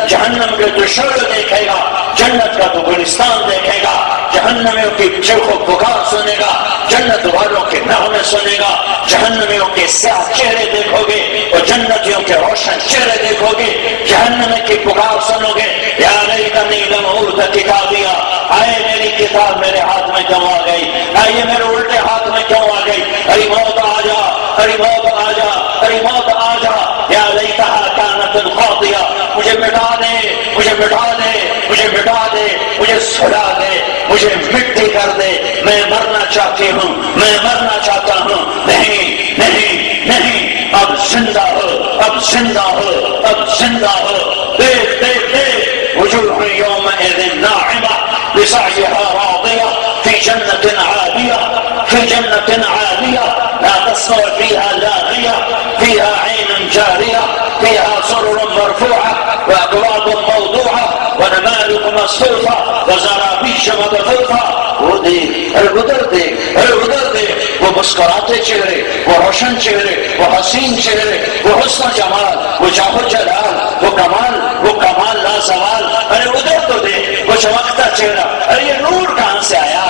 جہنم کے تو شعلے دیکھے گا، جنت کا تو گلستان دیکھے گا، جہنمیوں کی چیخ و پکار سنے گا، جنت والوں کے نغمے سنے گا، جہنمیوں کے سیاہ چہرے دیکھو گے اور جنتیوں کے روشن چہرے دیکھو گے، جہنم کی پکار سنو گے یا لیتنی لم اوت کتابیا، آئے میری کتاب میرے ہاتھ میں کیوں آ گئی، آئے میرے الٹے ہاتھ میں کیوں آ گئی، ارے موت آ جا، ارے موت آ جا، ارے موت آ جا، یا لیتہا کانت الخاطیہ، مجھے مٹا دے، مجھے مٹا دے، مجھے مٹا دے، مجھے سلا دے، مجھے مٹی کر دے، میں مرنا چاہتی ہوں، میں مرنا چاہتا ہوں، نہیں نہیں نہیں، اب زندہ ہو، اب زندہ ہو، اب زندہ ہو، دیکھ دیکھ دیکھ، وجوہ یومئذ ناعمہ لسعیہا راضیہ فی جنت عالیہ، فی جنت عالیہ لا تسمع فیہا لاغیہ فیہا عین جاریہ فیہا سرر مرفوعہ واکواب موضوعہ ونمارق مصفوفہ وزرابیش مبثوثہ۔ وہ دیکھ، ارے ادھر دیکھ، ارے ادھر دیکھ، وہ مسکراتے چہرے، وہ روشن چہرے، وہ حسین چہرے، وہ حسن و جمال، وہ جاہ و جلال، وہ کمال لازوال، ارے ادھر تو دیکھ، وہ چمکتا چہرہ، ارے یہ نور کہاں سے آیا،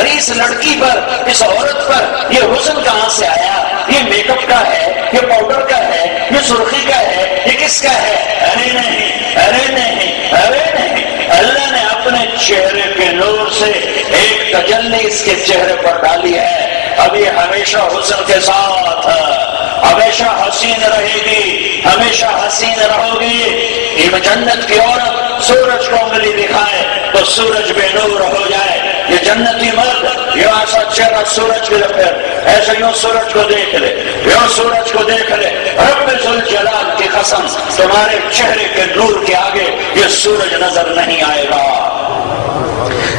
ارے اس لڑکی پر، اس عورت پر یہ حسن کہاں سے آیا، یہ میک اپ کا ہے، یہ پاؤڈر کا ہے، یہ سرخی کا ہے، یہ کس کا ہے؟ ارے نہیں، ارے نہیں، ارے نہیں، اللہ نے اپنے چہرے کے نور سے ایک تجلی اس کے چہرے پر ڈالی ہے، اب یہ ہمیشہ حسن کے ساتھ ہمیشہ حسین رہے گی، ہمیشہ حسین رہو گی۔ یہ جنت کی عورت سورج کو انگلی دکھائے تو سورج بے نور ہو جائے، یہ جنتی مرد یوں ایسا چہرہ سورج کے پھر ایسے یوں سورج کو دیکھ لے، یوں سورج کو دیکھ لے، رب ذوالجلال کی قسم تمہارے چہرے کے نور کے آگے یہ سورج نظر نہیں آئے گا۔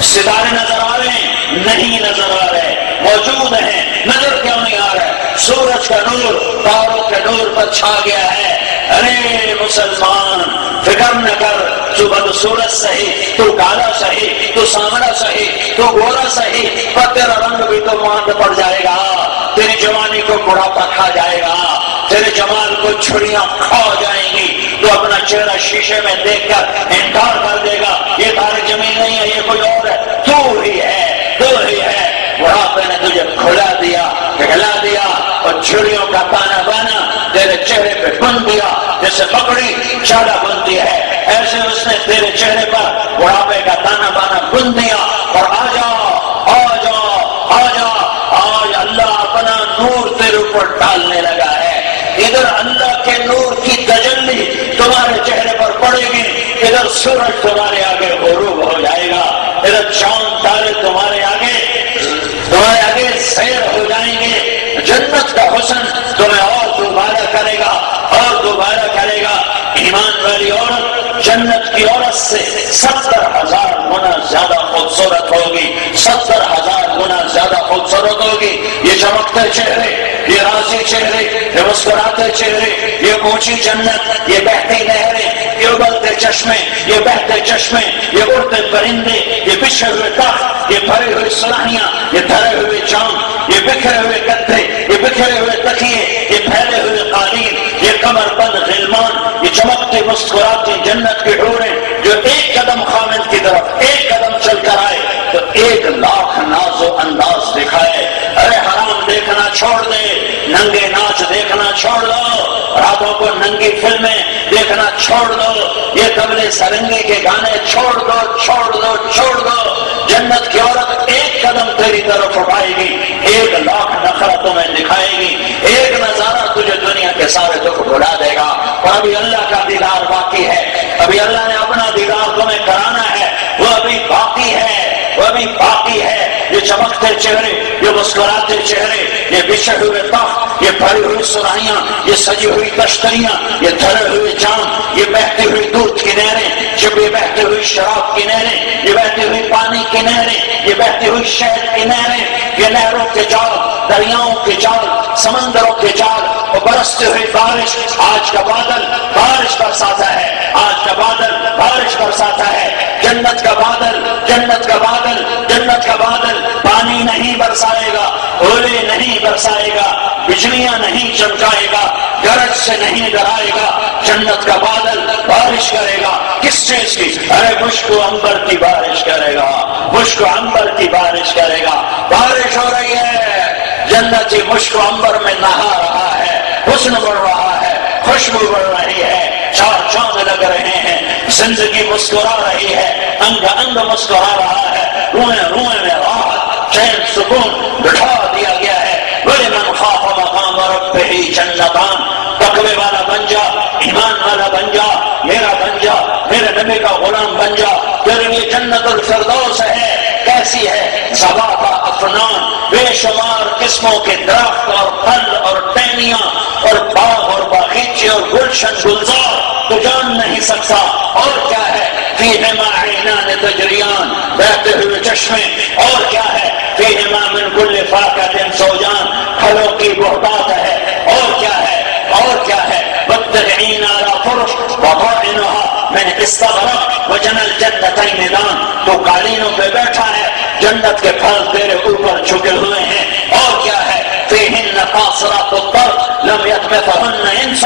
ستارے نظر آ رہے ہیں؟ نہیں نظر آ رہے، موجود ہیں، نظر کیوں نہیں آ رہے؟ سورج کا نور تاروں کے نور پر چھا گیا ہے۔ ارے مسلمان فکر نہ کر، تو بدصورت سہی، تو کالا سہی، تو سامنا سہی، تو گورا سہی، پر تیرا رنگ بھی تو ماند پڑ جائے گا، تیری جوانی کو بڑھاپا کھا جائے گا، تیرے جمال کو چھڑیاں کھا جائیں گی، تو اپنا چہرہ شیشے میں دیکھ کر انکار کر دے گا یہ تارے زمین نہیں ہے، یہ کوئی اور ہے، تو ہی ہے، تو ہی ہے۔ بڑھاپے نے تجھے کھلا دیا، پگھلا دیا اور چھڑیوں کا تانا بانا تیرے چہرے پہ بن دیا، جیسے بکری چالا بنتی ہے ایسے اس نے تیرے چہرے پر بڑھاپے کا تانا بانا بن دیا۔ اور آ جا آ جا آ جا، آج اللہ اپنا نور تیرے اوپر ڈالنے لگا ہے، ادھر اللہ کے نور کی تجلی تمہارے چہرے پر پڑے گی، ادھر سورج تمہارے آگے غروب ہو جائے گا، ادھر چاند تارے تمہارے آگے سیر ہو جائیں گے، جنت کا حسن تمہیں اور دوبارہ کرے گا اور دوبارہ کرے گا۔ ایمان والی عورت جنت کی عورت سے 70,000 گنا زیادہ خوبصورت ہوگی، 70,000 گنا زیادہ خوبصورت ہوگی۔ یہ چمکتے چہرے، یہ راضی چہرے، یہ مسکراتے چہرے، یہ اونچی جنت، یہ بہتی نہریں، یہ ابلتے چشمے، یہ بہتے چشمے، یہ اڑتے پرندے، یہ بچھے ہوئے تخت، یہ بھرے ہوئے سلاحیاں، یہ دھرے ہوئے چاند، یہ بکھرے ہوئے گدے، یہ بکھرے ہوئے تکیے، یہ پھیلے ہوئے قالین، یہ کمر بند غلمان، یہ چمکتی مسکراتی جنت کی حوریں جو ایک قدم خامد کی طرف ایک قدم چل کر آئے تو 1,00,000 ناز و انداز دکھائے۔ ارے حرام دیکھنا چھوڑ دے، ننگے ناچ دیکھنا چھوڑ دو، راتوں کو ننگی فلمیں دیکھنا چھوڑ دو، یہ طبلے سرنگی کے گانے چھوڑ دو چھوڑ دو چھوڑ دو۔ جنت کی عورت ایک قدم تیری طرف اٹھائے گی، 1,00,000 نخرہ تمہیں دکھائے گی، ایک نظارہ تجھے دنیا کے سارے دکھ بھلا دے گا۔ ابھی اللہ کا دیدار باقی ہے، ابھی اللہ نے اپنا دیدار تمہیں کرانا ہے، وہ ابھی باقی ہے، وہ ابھی باقی ہے۔ یہ چمکتے چہرے، یہ مسکراتے چہرے، یہ بچھڑے ہوئے تخت، یہ بھری ہوئی سرائیاں، یہ سجی ہوئی تشتریاں، یہ دھرے ہوئے جام، یہ بہتی ہوئی دودھ کی نہریں، جب یہ بہتی ہوئی شراب کی نہریں، یہ بہتی ہوئی پانی کی نہریں، یہ بہتی ہوئی شہد کی نہریں، یہ نہروں کے جال، دریاؤں کے جال، سمندروں کے جال، اور برستے ہوئی بارش۔ آج کا بادل بارش برساتا ہے، آج کا بادل بارش برساتا ہے۔ جنت کا بادل، جنت کا بادل، جنت کا بادل پانی نہیں برسائے گا، اولے نہیں برسائے گا، بجلیاں نہیں چمکائے گا، گرج سے نہیں ڈرائے گا۔ جنت کا بادل بارش کرے گا، کس چیز کی؟ ارے مشک و عنبر کی بارش کرے گا، مشک و عنبر کی بارش کرے گا۔ بارش ہو رہی ہے، جنتی مشک و عنبر میں نہا رہا ہے، حسن بڑھ رہا ہے، خوشبو بڑھ رہی ہے، چار چاند لگ رہے ہیں، زندگی مسکرا رہی ہے، انگ انگ مسکرا رہا ہے، روئیں روئیں میں راحت، چین، سکون بٹھا دیا گیا ہے۔ وَلِمَنْ خَافَ مَقَامَ رَبِّهِ جَنَّتَانِ، تقوی والا بن جا، ایمان والا بن جا، میرا بن جا، میرے نبی کا غلام بن جا، تیرے لیے جنت الفردوس ہے۔ کیسی ہے؟ زباقہ افنان، بے شمار قسموں کے درخت اور پھل اور ٹہنیاں اور باغ اور باغیچے اور گلشن گلزار تو جان نہیں سکتا۔ اور کیا ہے؟ فیہما عینان تجریان، بہتے ہوئے چشمے۔ اور کیا ہے؟ فیہما من کل فاکہۃ زوجان، پھلوں کی بہتات ہے۔ اور کیا ہے؟ اور کیا ہے؟ متکئین علی فرش وطائنها من استبرق وجنى الجنتین دان، تو قالینوں پہ بیٹھا ہے، جنت کے پھل تیرے اوپر جھکے ہوئے ہیں۔ اور کیا ہے؟ فیہن قاصرات الطرف لم یطمثہن انس۔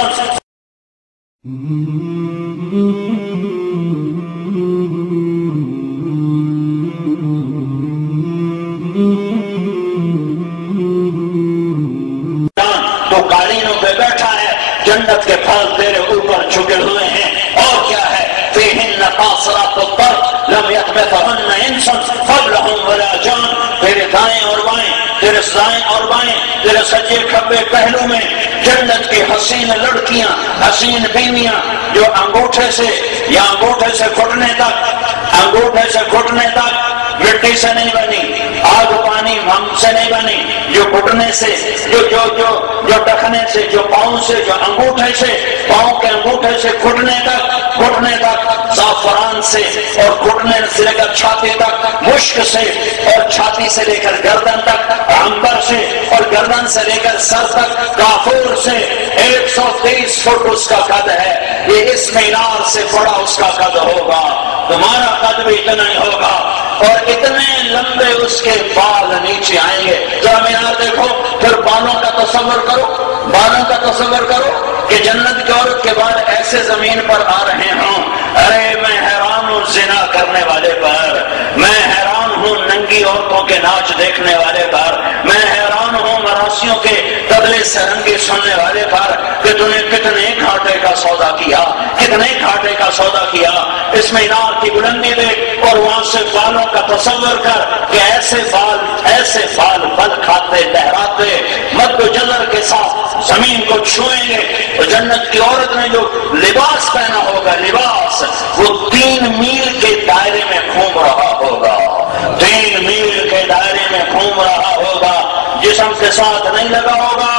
تو قالینوں پہ بیٹھا ہے، جنت کے پھل تیرے اوپر جھکے ہوئے ہیں۔ اور کیا ہے؟ فیہن قاصرات الطرف لم یطمثہن انس قبلہم ولا جان، تیرے دائیں اور بائیں، تیرے دائیں اور بائیں، تیرے سجے کھبے پہلو میں جنت کی حسین لڑکیاں، حسین بیویاں، جو انگوٹھے سے یا انگوٹھے سے گھٹنے تک، انگوٹھے سے گھٹنے تک مٹی سے نہیں بنی، آگ پانی ہم سے نہیں بنی، جو گھٹنے سے، جو ٹخنے سے، جو پاؤں سے، جو انگوٹھے سے، پاؤں کے انگوٹھے سے گھٹنے تک زعفران سے، اور گھٹنے سے لے کر چھاتی تک مشک سے، اور چھاتی سے لے کر گردن تک عنبر سے، اور گردن سے لے کر سر تک کافور سے 123 فٹ اس کا قد ہے۔ یہ اس مینار سے بڑا اس کا قد ہوگا، تمہارا قد بھی اتنا ہی ہوگا، اور اتنے لمبے اس کے بال نیچے آئیں گے۔ ذرا مینار دیکھو، پھر بالوں کا تصور کرو، بالوں کا تصور کرو کہ جنت کی عورت کے بال ایسے زمین پر آ رہے ہوں۔ ارے میں حیران ہوں زنا کرنے والے پر، میں حیران ہوں ننگی عورتوں کے ناچ دیکھنے والے پر، میں حیران ہوں مراسیوں کے تبلے سرنگی سننے والے پر کہ تم نے کتنے گھاٹے کا سودا کیا، کتنے گھاٹے کا سودا کیا۔ اس مینار کی بلندی دیکھ اور وہاں سے بالوں کا تصور کر کہ ایسے بال بل کھاتے لہراتے مد و جزر کے ساتھ زمین کو چھوئیں گے۔ تو جنت کی عورت نے جو لباس پہنا ہوگا، لباس وہ 3 میل کے دائرے میں گھوم رہا ہوگا، 3 میل کے دائرے میں گھوم رہا ہوگا، جسم کے ساتھ نہیں لگا ہوگا۔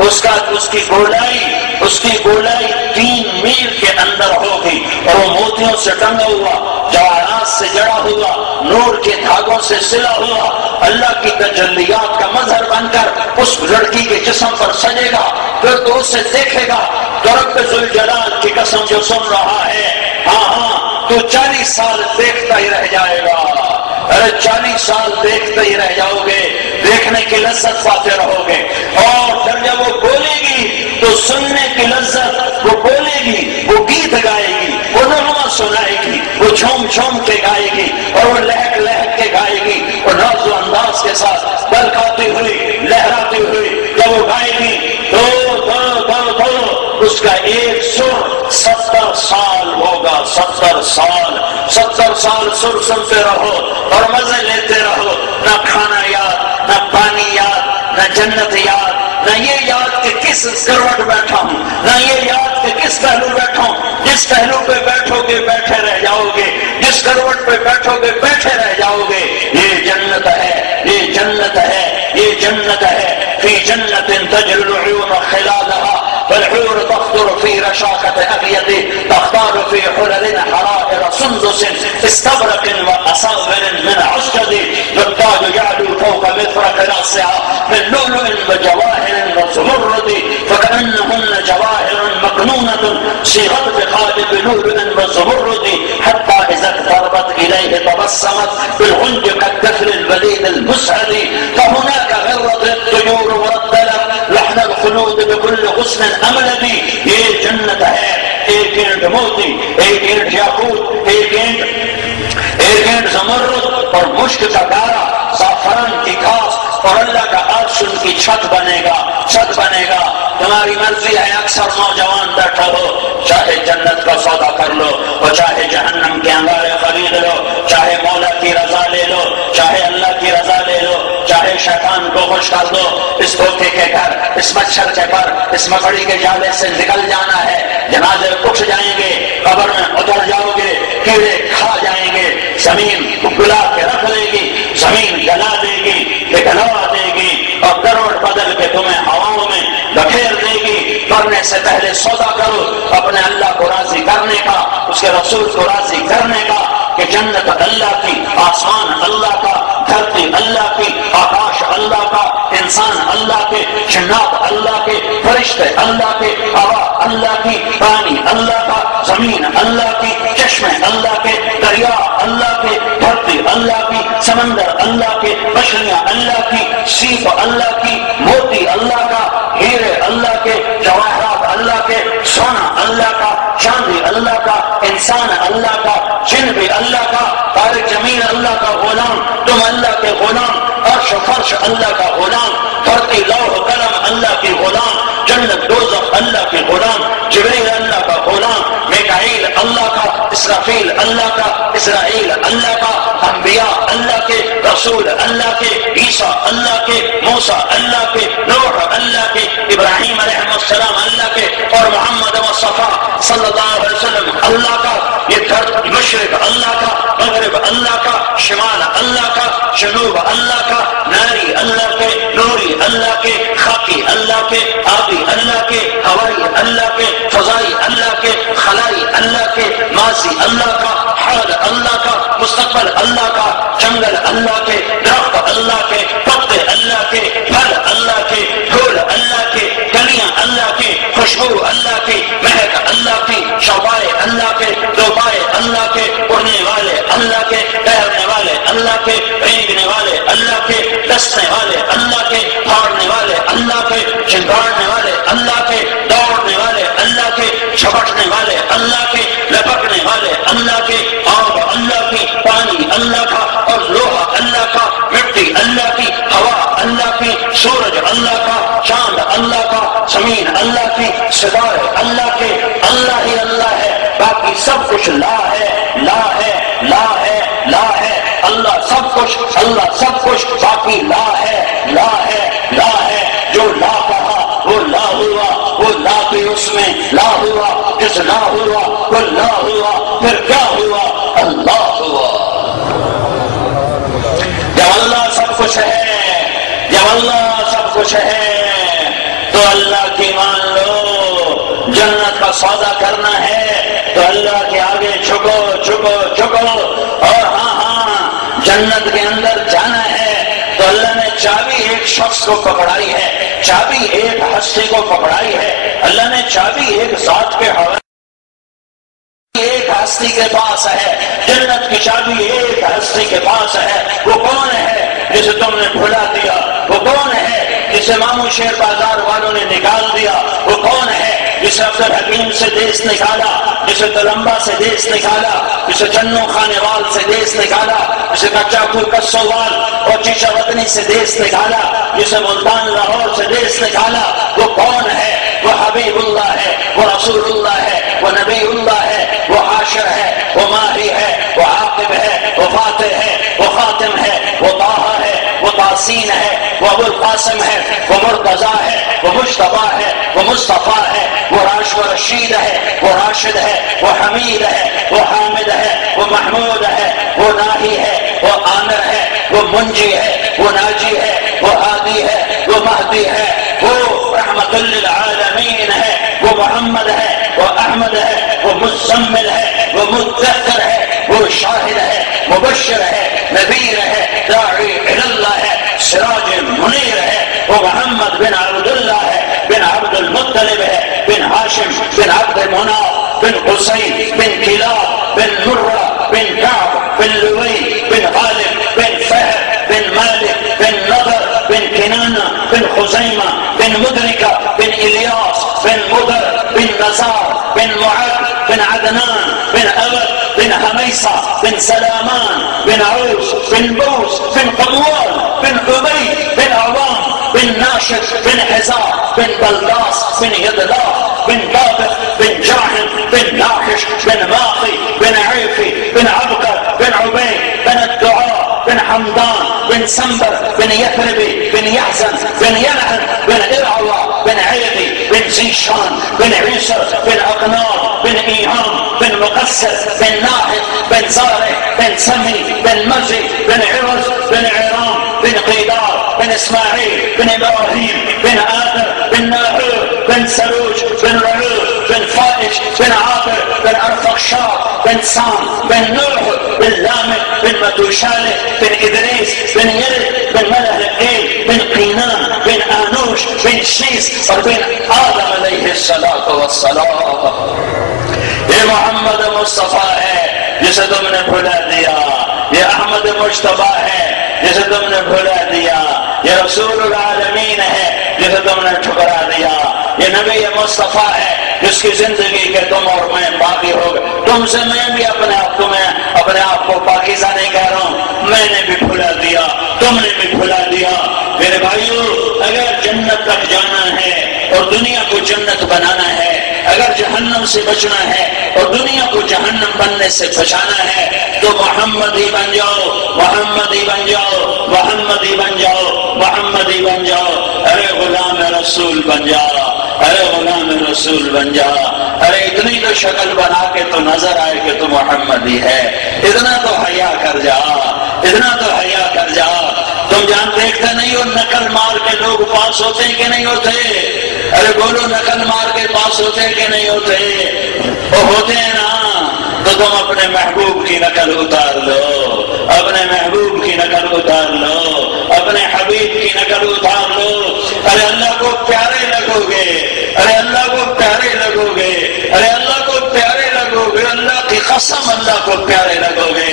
اس کی گولائی 3 میل کے اندر ہوگی، اور وہ موتیوں سے ٹنگا ہوا، جواہرات سے جڑا ہوا، نور کے دھاگوں سے سلا ہوا، اللہ کی تجلیات کا مظہر بن کر اس لڑکی کے جسم پر سجے گا۔ پھر تو اسے دیکھے گا تو رب ذوالجلال کی قسم جو سن رہا ہے، ہاں تو 40 سال دیکھتا ہی رہ جائے گا۔ ارے 40 سال دیکھتے ہی رہ جاؤ گے، دیکھنے کی لذت پاتے رہو گے، اور پھر جب وہ بولے گی تو سننے کی لذت، وہ بولے گی، وہ گیت گائے گی، وہ نغمہ سنائے گی، وہ جھوم جھوم کے گائے گی، اور وہ لہک لہک کے گائے گی، اور ناز و انداز کے ساتھ بل کھاتی ہوئی، لہراتی ہوئی جب وہ گائے گی تو اس کا ایک سر 70 سال ہوگا، 70 سال سر سنتے رہو اور مزے لیتے رہو، نہ کھانا یاد، نہ پانی یاد، نہ جنت یاد، نہ یہ یاد کہ کس کروٹ بیٹھا ہوں، نہ یہ یاد کہ کس پہلو بیٹھا ہوں۔ جس پہلو پہ بیٹھو گے بیٹھے رہ جاؤ گے، جس کروٹ پہ بیٹھو گے بیٹھے رہ جاؤ گے۔ یہ جنت ہے، یہ جنت ہے، یہ جنت ہے۔ فی جنت تجری العیون خلالها والحور تخضر في رشاقة أبيض تختار في حلل حرائر سندس استبرق وأصابر من عسكد والتاج يعلو فوق مفرق رأسها من لؤلؤ وجواهر وزمرد فكأنهن جواهر مكنونة صيغت بقالب لؤلؤ وزمرد حتى إذا اقتربت إليه تبسمت بالغنج كالدفر البليد المسعد فهناك غرت الطيور والطلب لحن الخلود بكل غصن أملدي۔ یہ جنت ہے، ایک گینٹ موتی، ایک گینٹ یاقوت، ایک گینٹ زمرد اور مشک کا گارا، زعفران کی گھاس اور اللہ کا عرش ان کی چھت بنے گا، چھت بنے گا۔ تمہاری مرضی ہے، اکثر نوجوان بیٹھا ہو، چاہے جنت کا سودا کر لو اور چاہے جہنم کے انگارے خرید لو، چاہے مولا کی رضا لے لو، چاہے اللہ کی رضا لے لو، چاہے شیطان کو خوش کر دو۔ اس دھوکے کے گھر، اس مچھر کے پر، اس مکڑی کے جالے سے نکل جانا ہے۔ جنازے اٹھ جائیں گے، قبر میں اتر جاؤ گے، کیڑے کھا جائیں گے، زمین گلا کے رکھ دے گی، زمین گلا دے گی، پگھلوا دے گی اور کروڑ بدل کے تمہیں ہواؤں میں بکھیر دے گی۔ مرنے سے پہلے سودا کرو اپنے اللہ کو راضی کرنے کا، اس کے رسول کو راضی کرنے کا کہ جنت اللہ کی، آسمان اللہ کا، دھرتی اللہ کی، آکاش اللہ کا، انسان اللہ کے، جنات اللہ کے، فرشتے اللہ کے، ہوا اللہ کی، پانی اللہ کا، زمین اللہ کی، چشمے اللہ کے، دریا اللہ کے، دھرتی اللہ کی، سمندر اللہ کے، مچھلیاں اللہ کی، سیپ اللہ کی، موتی اللہ کا، ہیرے اللہ کے، جواہرات اللہ کے، سونا اللہ کا، چاندی اللہ کا، انسان اللہ کا، جن بھی اللہ کا، تارک زمین اللہ کا غلام، تم اللہ کے غلام، عرش و فرش اللہ کا غلام، دھرتی لوح و قلم اللہ کے غلام، جنت دوزخ اللہ کے غلام، جبریل اللہ کا غلام، میکائیل اللہ کا، اسرافیل اللہ کا، اسرائیل اللہ کا، انبیاء اللہ کے، رسول اللہ کے، عیسیٰ اللہ کے، موسیٰ اللہ کے، نوح اللہ کے، ابراہیم علیہ السلام اللہ کے اور محمد مصطفیٰ صلی اللہ علیہ وسلم اللہ کا۔ یہ دھرتی مشرق اللہ کا، مغرب اللہ کا، شمال اللہ کا، جنوب اللہ کا، ناری اللہ کے، نوری اللہ کے، خاکی اللہ کے، آبی اللہ کے، ہوائی اللہ کے، فضائی اللہ کے، خلائی اللہ کے، ماضی اللہ کا، حال اللہ کا، مستقبل اللہ کا، جنگل اللہ کے، درخت اللہ کے، پتے اللہ کے، پھل اللہ کے، پھول اللہ کے، کلیاں اللہ کے، خوشبو اللہ کی، مہک اللہ کی، شوائے اللہ کے، دوبائے اللہ کے، اڑنے والے اللہ کے، ٹہرنے والے اللہ کے، رینگنے والے اللہ کے، دسنے والے اللہ کے، پھاڑنے والے اللہ کے، چنگاڑنے والے اللہ کے، دوڑنے والے اللہ کے، چھپٹنے والے اللہ کے، لپکنے والے اللہ کے، آگ اللہ کی، پانی اللہ کا اور لوہا اللہ کا، مٹی اللہ کی، ہوا اللہ کی، سورج اللہ کا، چاند اللہ کا، زمین اللہ کی، ستارے اللہ کے۔ اللہ ہی اللہ ہے، باقی سب کچھ لا ہے، لا ہے، لا ہے، لا ہے۔ اللہ سب کچھ، باقی لا ہے، لا ہے، لا ہے۔ جو لا کہا وہ لا ہوا، وہ لا بھی اس میں لا ہوا، جس لا ہوا وہ لا ہوا، پھر کیا ہوا؟ اللہ ہوا۔ جب اللہ سب کچھ ہے، جب اللہ سب کچھ ہے تو اللہ کی مان لو۔ جنت کا سودا کرنا ہے تو اللہ کے آگے جھکو جھکو جھکو۔ اور ہاں جنت کے اندر جانا ہے تو اللہ نے چابی ایک شخص کو پکڑائی ہے، چابی ایک ہستی کو پکڑائی ہے، اللہ نے چابی ایک ذات کے حوالے، ایک ہستی کے پاس ہے، جنت کی چابی ایک ہستی کے پاس ہے۔ وہ کون ہے جسے تم نے بھلا دیا؟ وہ کون ہے جسے مامو شیر بازار والوں نے نکال دیا؟ وہ کون ہے جسے افضل حکیم سے دیس نکالا، جسے تلمبا سے دیس نکالا، جسے چنو خانے وال سے دیس نکالا، جسے کچاکو کسوال اور چیچا وطنی سے دیس نکالا، جسے ملتان لاہور سے دیس نکالا؟ وہ کون ہے؟ وہ حبیب اللہ ہے، وہ رسول اللہ ہے، وہ نبی اللہ ہے، وہ حاشر ہے، وہ ماہی ہے، وہ عاقب ہے، وہ فاتح ہے، وہ خاتم ہے، وہ طٰہٰ ہے، وہ تاسین ہے، وہ ابو القاسم ہے، وہ مرتضیٰ ہے، وہ مجتبیٰ ہے، وہ مصطفیٰ ہے، وہ رشید ہے، وہ راشد ہے، وہ حمید ہے، وہ حامد ہے، وہ محمود ہے، وہ ناہی ہے، وہ عامر ہے، وہ منجی ہے، وہ ناجی ہے، وہ ہادی ہے، وہ مہدی ہے، وہ رحمت للعالمین ہے، وہ محمد ہے، وہ احمد ہے، وہ مزمل ہے، وہ مدثر ہے، وہ شاہد ہے، مبشر ہے، نذیر ہے، داعی اللہ ہے، سراج منیر ہے، وہ محمد بن عبداللہ ہے، بن عبد المطلب ہے، بن ہاشم، بن عبد مناف، بن قصی، بن کلاب، بن مرہ، بن کعب، بن لوی، بن غالب، بن فہر، بن مالک، بن نضر، بن کنانہ، بن خزیمہ، بن مدرکہ، بن الیاس، بن مدر، بن نزار، بن معد، بن عدنان، بن أبد، بن حمیسہ، بن سلامان، بن عوس، بن بوس، بن قبوال، بن عبید، بن عوام، بن ناشد، بن حزار، بن بلداس، بن يدلاف، بن بابق، بن جاحم، بن ناحش، بن ماقي، بن عيفي، بن عبقر، بن عبيد، بن الدعاء، بن حمدان، بن سنبر، بن يثربي، بن يحزن، بن ينعم، بن إرعوى، بن عيدي، بن زيشان، بن عيسر، بن أقنار، بن إيهام، بن مقسر، بن ناحق، بن زارع، بن سمي، بن مزي، بن عرز، بن عرام، بن قيدار، بن إسماعيل، بن إبراهيم، بن آدر، بن ناهور، بن سروج، بن رعوذ، بن فائش، بن عابر، بن أرفخشاد، بن سام، بن نوح، بن لامك، بن متوشالح، بن إدريس، بن يرد، بن ملهلئيل، بن قينان، بن آنوش، بن شيس اور بن آدم علیہ السلام. یہ محمد مصطفیٰ ہے جسے تم نے بھلا دیا، یہ احمد مجتبیٰ ہے جسے تم نے بھلا دیا، یہ رسول العالمین ہے جسے تم نے ٹھکرا دیا، یہ نبی مصطفیٰ ہے جس کی زندگی کے تم اور میں باقی ہو گئے. تم سے میں بھی اپنے آپ کو پاکیزہ نہیں کہہ رہا ہوں، میں نے بھی بھلا دیا، تم نے بھی بھلا دیا. میرے بھائیو، اگر جنت تک جانا ہے اور دنیا کو جنت بنانا ہے، اگر جہنم سے بچنا ہے اور دنیا کو جہنم بننے سے بچانا ہے، تو محمدی بن جاؤ، محمدی بن جاؤ، محمدی بن جاؤ، محمدی بن جاؤ. ارے غلام رسول بن جا، ارے غلام رسول بن جا. ارے اتنی تو شکل بنا کے تو نظر آئے کہ تو محمدی ہے، اتنا تو حیا کر جا، اتنا تو حیا کر جا. تم جان دیکھتے نہیں ہو نقل مار کے لوگ پاس ہوتے ہیں کہ نہیں ہوتے؟ ارے بولو، نقل مار کے پاس ہوتے ہیں کہ نہیں ہوتے؟ وہ ہوتے ہیں نا. تو تم اپنے محبوب کی نقل اتار لو، اپنے محبوب کی نقل اتار لو، اپنے حبیب کی نقل اتار لو. ارے اللہ کو پیارے لگو گے، ارے اللہ کو پیارے لگو گے، ارے اللہ کو پیارے لگو گے، اللہ کی قسم اللہ کو پیارے لگو گے.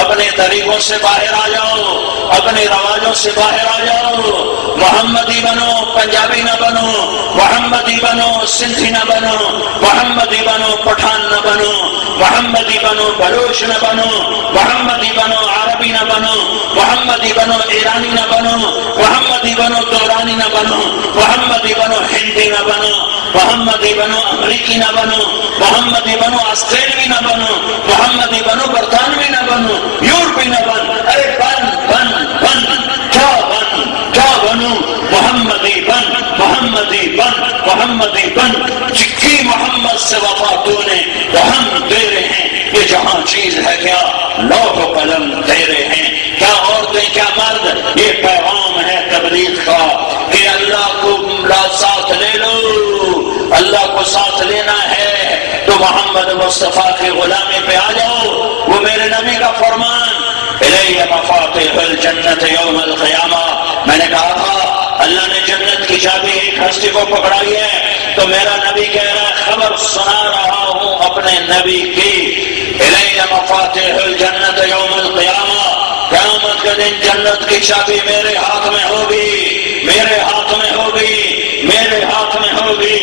اپنے طریقوں سے باہر آ جاؤ، اپنے رواجوں سے باہر آ جاؤ. محمدی بنو، پنجابی نہ بنو، محمدی بنو، سندھی نہ بنو، محمدی بنو، پٹھان نہ بنو، محمدی بنو، بلوچ نہ بنو، محمدی بنو، عربی نہ بنو، محمدی بنو، ایرانی نہ بنو، محمدی بنو، دورانی نہ بنو، محمدی بنو، ہندی نہ بنو، محمدی بنو، امریکی نہ بنو، محمدی بنو، آسٹریلوی نہ بنو، محمدی بنو، برطانوی نہ بنو، یورپی نہ بن. ارے بن بن بن کیا بن، کیا بنو؟ محمدی بن، محمدی بن، محمدی بن. جکی محمد سے وفا تو نے تو ہم دے رہے ہیں. یہ جہاں چیز ہے کیا لوح و قلم دے رہے ہیں. کیا عورتیں کیا مرد، یہ پیغام ہے تبلیغ کا کہ اللہ کو ساتھ لے لو، اللہ کو ساتھ لینا ہے تو محمد مصطفیٰ کی غلامی پہ آ جاؤ. وہ میرے نبی کا فرمان، الیہ مفاتیح الجنت یوم القیامہ. میں نے کہا تھا اللہ نے جنت کی چابی ایک ہستی کو پکڑائی ہے، تو میرا نبی کہہ رہا ہے، خبر سنا رہا ہوں اپنے نبی کی، الیہ مفاتیح الجنت یوم القیامہ. قیامت کے دن جنت کی چابی میرے ہاتھ میں ہوگی، میرے ہاتھ میں ہوگی، میرے ہاتھ میں ہوگی.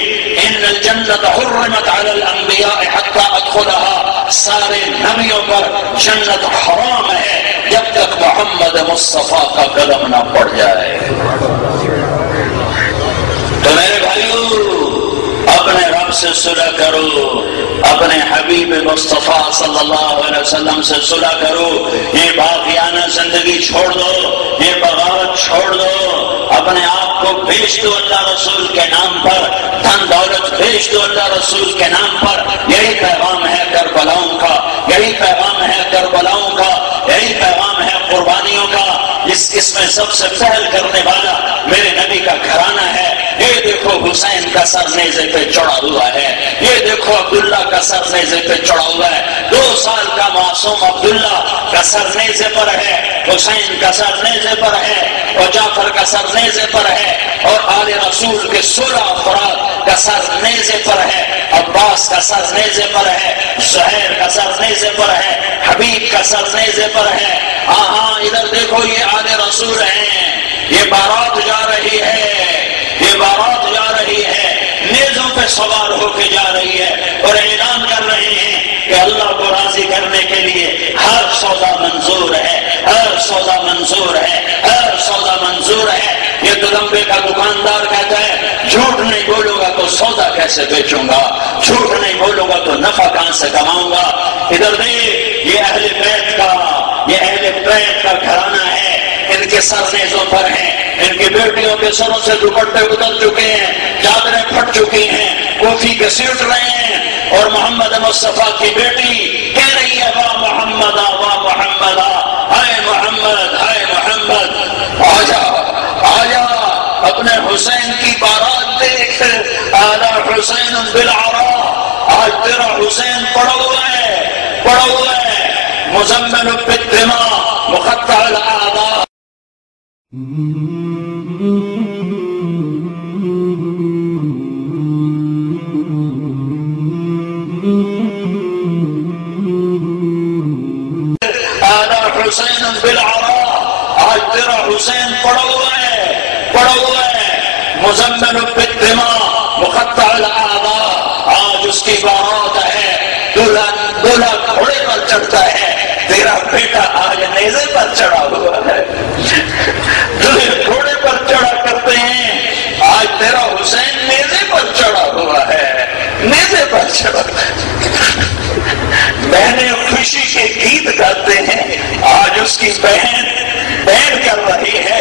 ان الجنت حرمت علی الانبیاء حتی ادخلها. سارے نبیوں پر جنت حرام ہے جب تک محمد مصطفیٰ کا قدم نہ پڑ جائے. تو میرے بھائیو، اپنے رب سے صلح کرو، اپنے حبیب مصطفیٰ صلی اللہ علیہ وسلم سے صلح کرو. یہ باقیانہ زندگی چھوڑ دو، یہ بغاوت چھوڑ دو. اپنے آپ کو بیچ دو اللہ رسول کے نام پر، دھن دولت بیچ دو اللہ رسول کے نام پر۔ یہی پیغام ہے کربلاؤں کا، یہی پیغام ہے کربلاؤں کا، یہی پیغام ہے قربانیوں کا۔ اس میں سب سے پہل کرنے والا میرے نبی کا گھرانہ ہے۔ یہ دیکھو حسین کا سر نیزے پہ چڑھا ہوا ہے، یہ دیکھو عبداللہ کا سر نیزے پہ چڑھا ہوا ہے، 2 سال کا معصوم عبداللہ کا سر نیزے پر ہے، حسین کا سر نیزے پر ہے، اور جعفر کا سر نیزے پر ہے، اور آل رسول کے 16 افراد کا سر نیزے پر ہے، عباس کا سر نیزے پر ہے، زہیر کا سر نیزے پر ہے، حبیب کا سر نیزے پر ہے۔ ہاں ادھر دیکھو یہ آل رسول ہیں، یہ بارات جا رہی ہے، یہ بارات جا رہی ہے، نیزوں پہ سوار ہو کے جا رہی ہے، اور اعلان کر رہے ہیں کہ اللہ کو راضی کرنے کے لیے ہر سودا منظور ہے، ہر سودا منظور ہے، ہر سودا منظور ہے۔ یہ دلمبے کا دکاندار کہتا ہے جھوٹ نہیں بولوں گا تو سودا کیسے بیچوں گا، جھوٹ نہیں بولوں گا تو نفع کہاں سے کماؤں گا۔ ادھر دیکھ یہ اہل بیت کا، یہ اہل بیت کا گھرانہ ہے، ان کے سر نیزوں پر ہیں، ان کی بیٹیوں کے سروں سے دوپٹے اتر چکے ہیں، چادریں پھٹ چکی ہیں، کوفی کے سیٹ رہے ہیں، اور محمد مصطفیٰ کی بیٹی کہہ رہی ہے واہ محمد واہ محمد، ہائے محمد ہائے محمد، آجا آجا اپنے حسین کی بارات دیکھ، آلا حسین بالعراء، آج تیرا حسین پڑا ہوا ہے، پڑا ہوا ہے، مزمل بالدماء مقطع الاعضاء۔ حسین بالعراء، آج تیرا حسین پڑا ہوا ہے، پڑا ہوا ہے، مزمل بالدماء مقطع الاعضاء۔ آج اس کی بارات ہے، دولہا گھوڑے پر چڑھتا ہے، تیرا بیٹا آج نیزے پر چڑھا ہوا ہے۔ دولہے گھوڑے پر چڑھا کرتے ہیں، آج تیرا حسین نیزے پر چڑھا ہوا ہے، نیزے پر چڑھا۔ بہنیں خوشی کے گیت گاتے ہیں، آج اس کی بہن کر رہی ہے،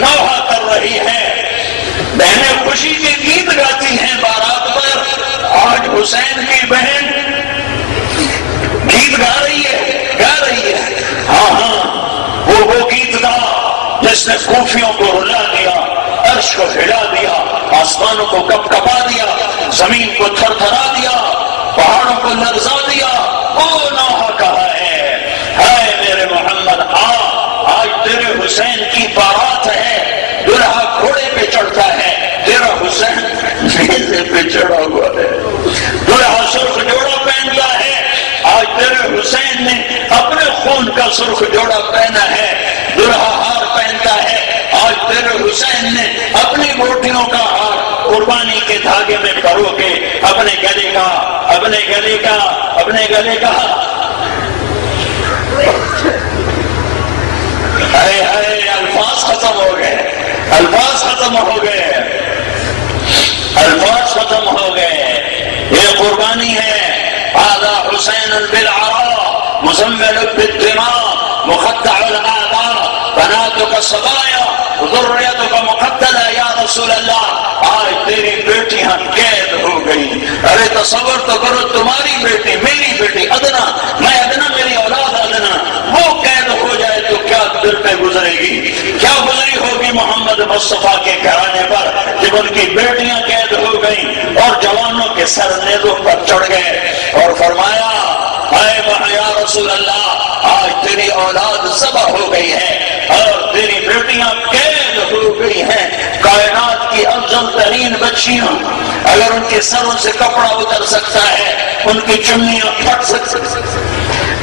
نوحہ کر رہی ہے، بہنیں خوشی کے گیت گاتی ہیں بارات پر، آج حسین کی بہن گیت گا رہی ہے، گا رہی ہے۔ ہاں وہ گیت گا جس نے کوفیوں کو رلا دیا، عرش کو ہلا دیا، آسمانوں کو کپ کپا دیا، زمین کو تھر تھرا دیا، پہاڑوں کو لرزا دیا۔ وہ نوحہ کہا ہے، ہائے میرے محمد آج تیرے حسین کی بارات ہے، دلہا گھوڑے پہ چڑھتا ہے، تیرا حسین نیزے پہ چڑھا ہوا ہے، دلہا سرخ جوڑا پہنتا ہے، آج تیرے حسین نے اپنے خون کا سرخ جوڑا پہنا ہے، دلہا ہار پہنتا ہے، آج تیرے حسین نے اپنی موٹیوں کا ہار قربانی کے دھاگے میں پرو کے اپنے گلے کا الفاظ ختم ہو گئے، الفاظ ختم ہو گئے، الفاظ ختم ہو گئے۔ یہ قربانی ہے، آذا حسین بالعراء مزمل بالدماء مقطع الاعضاء، بناتک صبایا ذریتک مقتلہ یا رسول اللہ۔ آج تیری بیٹیاں قید ہو گئی۔ ارے تصور تو کرو، تمہاری بیٹی، میری بیٹی ادنا، میں ادنا، میری اولاد ادنا، وہ قید ہو جائے تو کیا دل پہ گزرے گی، کیا گزری ہوگی محمد مصطفیٰ کے گھرانے پر جب ان کی بیٹیاں قید ہو گئیں اور جوانوں کے سر نیزوں پر چڑھ گئے، اور فرمایا اے یا رسول اللہ، آج تیری اولاد ذبح ہو گئی ہے اور تیری بیٹیاں قید ہو گئی ہیں۔ کائنات کی افضل ترین بچیاں، اگر ان کے سروں سے کپڑا اتر سکتا ہے، ان کی چنیاں پھٹ سکتی،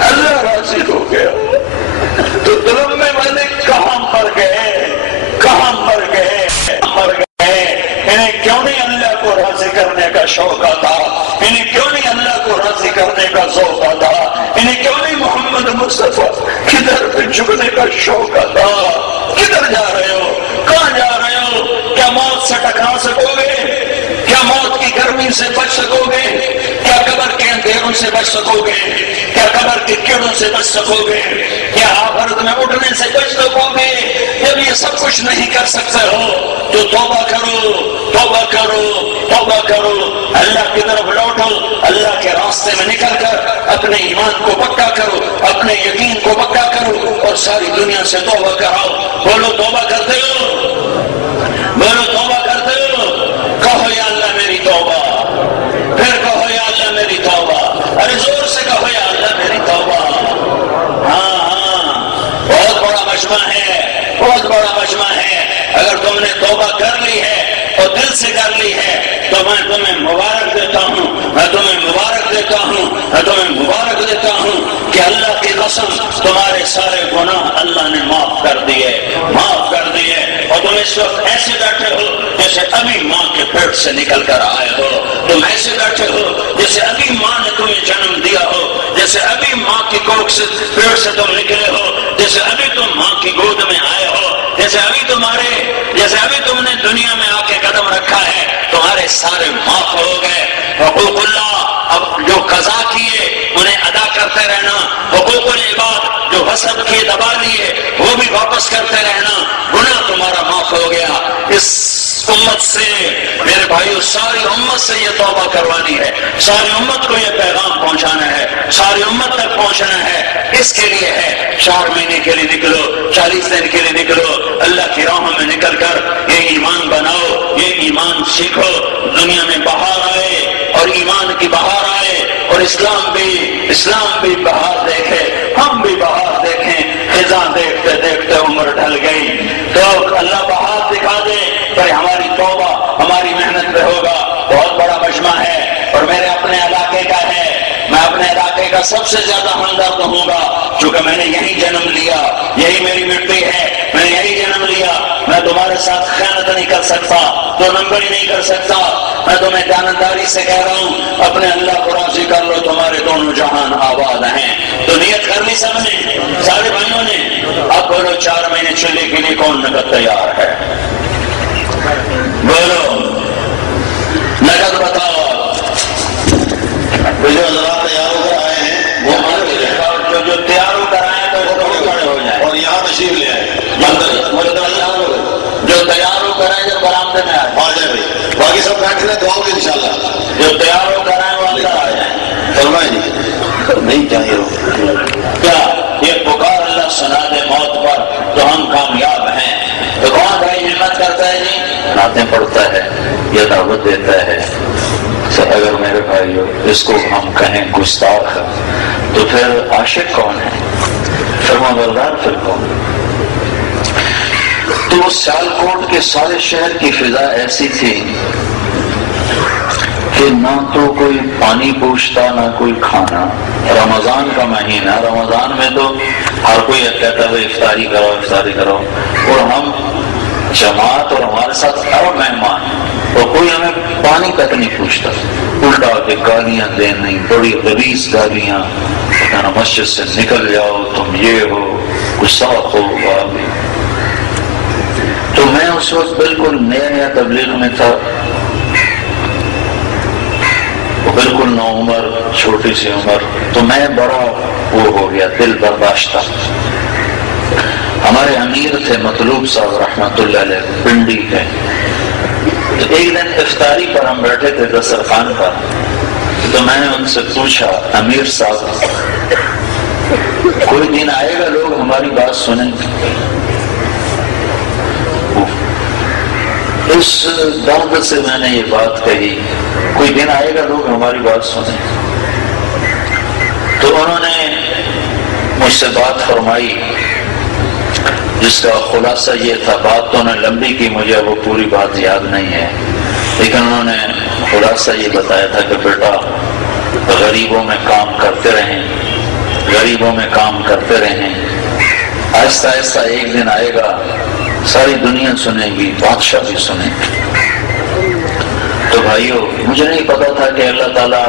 اللہ راضی ہو گیا۔ تو دلمبے والے کہاں مر گئے، کہاں مر گئے، مر گئے۔ انہیں کیوں نہیں اللہ کو راضی کرنے کا شوق آتا، انہیں کیوں نہیں اللہ کو راضی کرنے کا ذوق آتا، انہیں کیوں نہیں محمد مصطفیٰ کدھر پہ جھکنے کا شوق آتا۔ کدھر جا رہے ہو، کہاں جا رہے ہو؟ کیا موت سے ٹکرا سکو گے؟ کیا موت کی گرمی سے بچ سکو گے؟ کیا قبر کے اندھیروں سے بچ سکو گے؟ کیا قبر کے کیڑوں سے بچ سکو گے؟ کیا آخرت میں اٹھنے سے بچ سکو گے؟ جب یہ یہ سب کچھ نہیں کر سکتے ہو تو توبہ کرو، توبہ کرو، توبہ کرو، اللہ کی طرف لوٹو، اللہ کے راستے میں نکل کر اپنے ایمان کو پکا کرو، اپنے یقین کو پکا کرو اور ساری دنیا سے توبہ کراؤ۔ بولو توبہ کرتے ہو، بولو توبہ کرتے ہو، کہو یا اللہ میری توبہ، پھر کہو یا اللہ میری توبہ، ارے زور سے کہو یا اللہ میری توبہ۔ ہاں ہاں، بہت بڑا مجمع ہے، بہت بڑا مجمع ہے۔ اگر تم نے توبہ کر لی ہے اور دل سے کر لی ہے تو میں تمہیں مبارک دیتا ہوں، میں تمہیں مبارک دیتا ہوں، میں تمہیں مبارک دیتا ہوں کہ اللہ کی قسم تمہارے سارے گناہ اللہ نے معاف کر دیے، معاف کر دیے، اور تم اس وقت ایسے بیٹھے ہو جیسے ابھی ماں کے پیٹ سے نکل کر آئے ہو، تم ایسے بیٹھے ہو جیسے ابھی ماں نے تمہیں جنم دیا ہو، جیسے ابھی ماں کی کوکھ سے پیٹ سے تم نکلے ہو، جیسے ابھی تم ماں کی گود میں آئے ہو، جیسے ابھی تم نے دنیا میں آ کے قدم رکھا ہے، تمہارے سارے معاف ہو گئے۔ حقوق اللہ اب جو قضا کیے انہیں ادا کرتے رہنا، حقوق العباد جو غصب کیے دبا لیے وہ بھی واپس کرتے رہنا، گناہ تمہارا معاف ہو گیا۔ اس امت سے میرے بھائیو، ساری امت سے یہ توبہ کروانی ہے، ساری امت کو یہ پیغام پہنچانا ہے، ساری امت تک پہنچنا ہے۔ اس کے لیے ہے 4 مہینے کے لیے نکلو، 40 دن کے لیے نکلو، اللہ کی راہوں میں نکل کر یہ ایمان بناؤ، یہ ایمان سیکھو، دنیا میں بہار آئے اور ایمان کی بہار آئے اور اسلام بھی بہار دیکھے، ہم بھی بہار دیکھیں۔ خزاں دیکھتے دیکھتے عمر ڈھل گئی تو اللہ بہار دکھا دے، پر ہماری توبہ ہماری محنت پہ ہوگا۔ بہت بڑا مجمع ہے اور میرے اپنے علاقے کا ہے، میں اپنے علاقے کا سب سے زیادہ ہمدرد ہوں گا، چونکہ میں نے یہی جنم لیا، یہی میری مٹی ہے، میں نے یہی جنم لیا۔ میں تمہارے ساتھ خیانت نہیں کر سکتا، 2 نمبر ہی نہیں کر سکتا۔ میں تمہیں دیانتداری سے کہہ رہا ہوں، اپنے اللہ کو راضی کر لو، تمہارے دونوں جہان آباد ہیں۔ تو نیت کر لی سب نے، سارے بھائیوں نے؟ اب بولو 4 مہینے چلے کے لیے کون نقد تیار ہے؟ بولو نقد بتاؤ۔ جو حضرات تیار ہو کر آئے ہیں وہ جو تیار ہو کر آئے ہیں تو وہ کھڑے ہو جائیں اور یہاں تشریف لے آئے، جو تیار ہو کر آئے جو برآمدے میں آ جائے بھائی، باقی سب بیٹھے دعاؤں گے انشاءاللہ۔ جو تیار ہو کر آئے وہ اندر آ جائیں۔ فرمائیں جی، نہیں چاہیے ہو کیا یہ پکار اللہ سنا دے موت پر تو ہم کامیاب ہیں۔ تو کون بھائی ہمت کرتا ہے جی؟ نعتیں پڑھتا ہے یا دعوت دیتا ہے۔ اگر میرے بھائیو اس کو ہم کہیں گستاخ تو پھر عاشق کون ہے؟ فرما بردار پھر کون؟ تو سیالکوٹ کے سارے شہر کی فضا ایسی تھی کہ نہ تو کوئی پانی پوچھتا نہ کوئی کھانا۔ رمضان کا مہینہ، رمضان میں تو ہر کوئی کہتا ہے افطاری کرو افطاری کرو، اور ہم جماعت اور ہمارے ساتھ اور مہمان اور کوئی ہمیں پانی تک نہیں پوچھتا، الٹا کے گالیاں دینی، بڑی غلیظ گالیاں، کہنا مسجد سے نکل جاؤ تم، یہ ہو گستاخ ہو۔ تو میں اس وقت بالکل نیا تبلیغ میں تھا، بالکل نو عمر، چھوٹی سی عمر، تو میں بڑا وہ ہو گیا، دل برداشتہ۔ ہمارے امیر تھے مطلوب صاحب رحمت اللہ علیہ، پنڈی کے۔ تو ایک دن افطاری پر ہم بیٹھے تھے دسترخوان پر، تو میں نے ان سے پوچھا امیر صاحب کوئی دن آئے گا لوگ ہماری بات سنیں گے؟ اس درد سے میں نے یہ بات کہی، کوئی دن آئے گا لوگ ہماری بات سنیں؟ تو انہوں نے مجھ سے بات فرمائی جس کا خلاصہ یہ تھا، بات تو انہوں نے لمبی کی، مجھے وہ پوری بات یاد نہیں ہے، لیکن انہوں نے خلاصہ یہ بتایا تھا کہ بیٹا غریبوں میں کام کرتے رہیں، غریبوں میں کام کرتے رہیں، آہستہ آہستہ ایک دن آئے گا ساری دنیا سنے گی، بادشاہ بھی سنے گی۔ تو بھائیو مجھے نہیں پتا تھا کہ اللہ تعالیٰ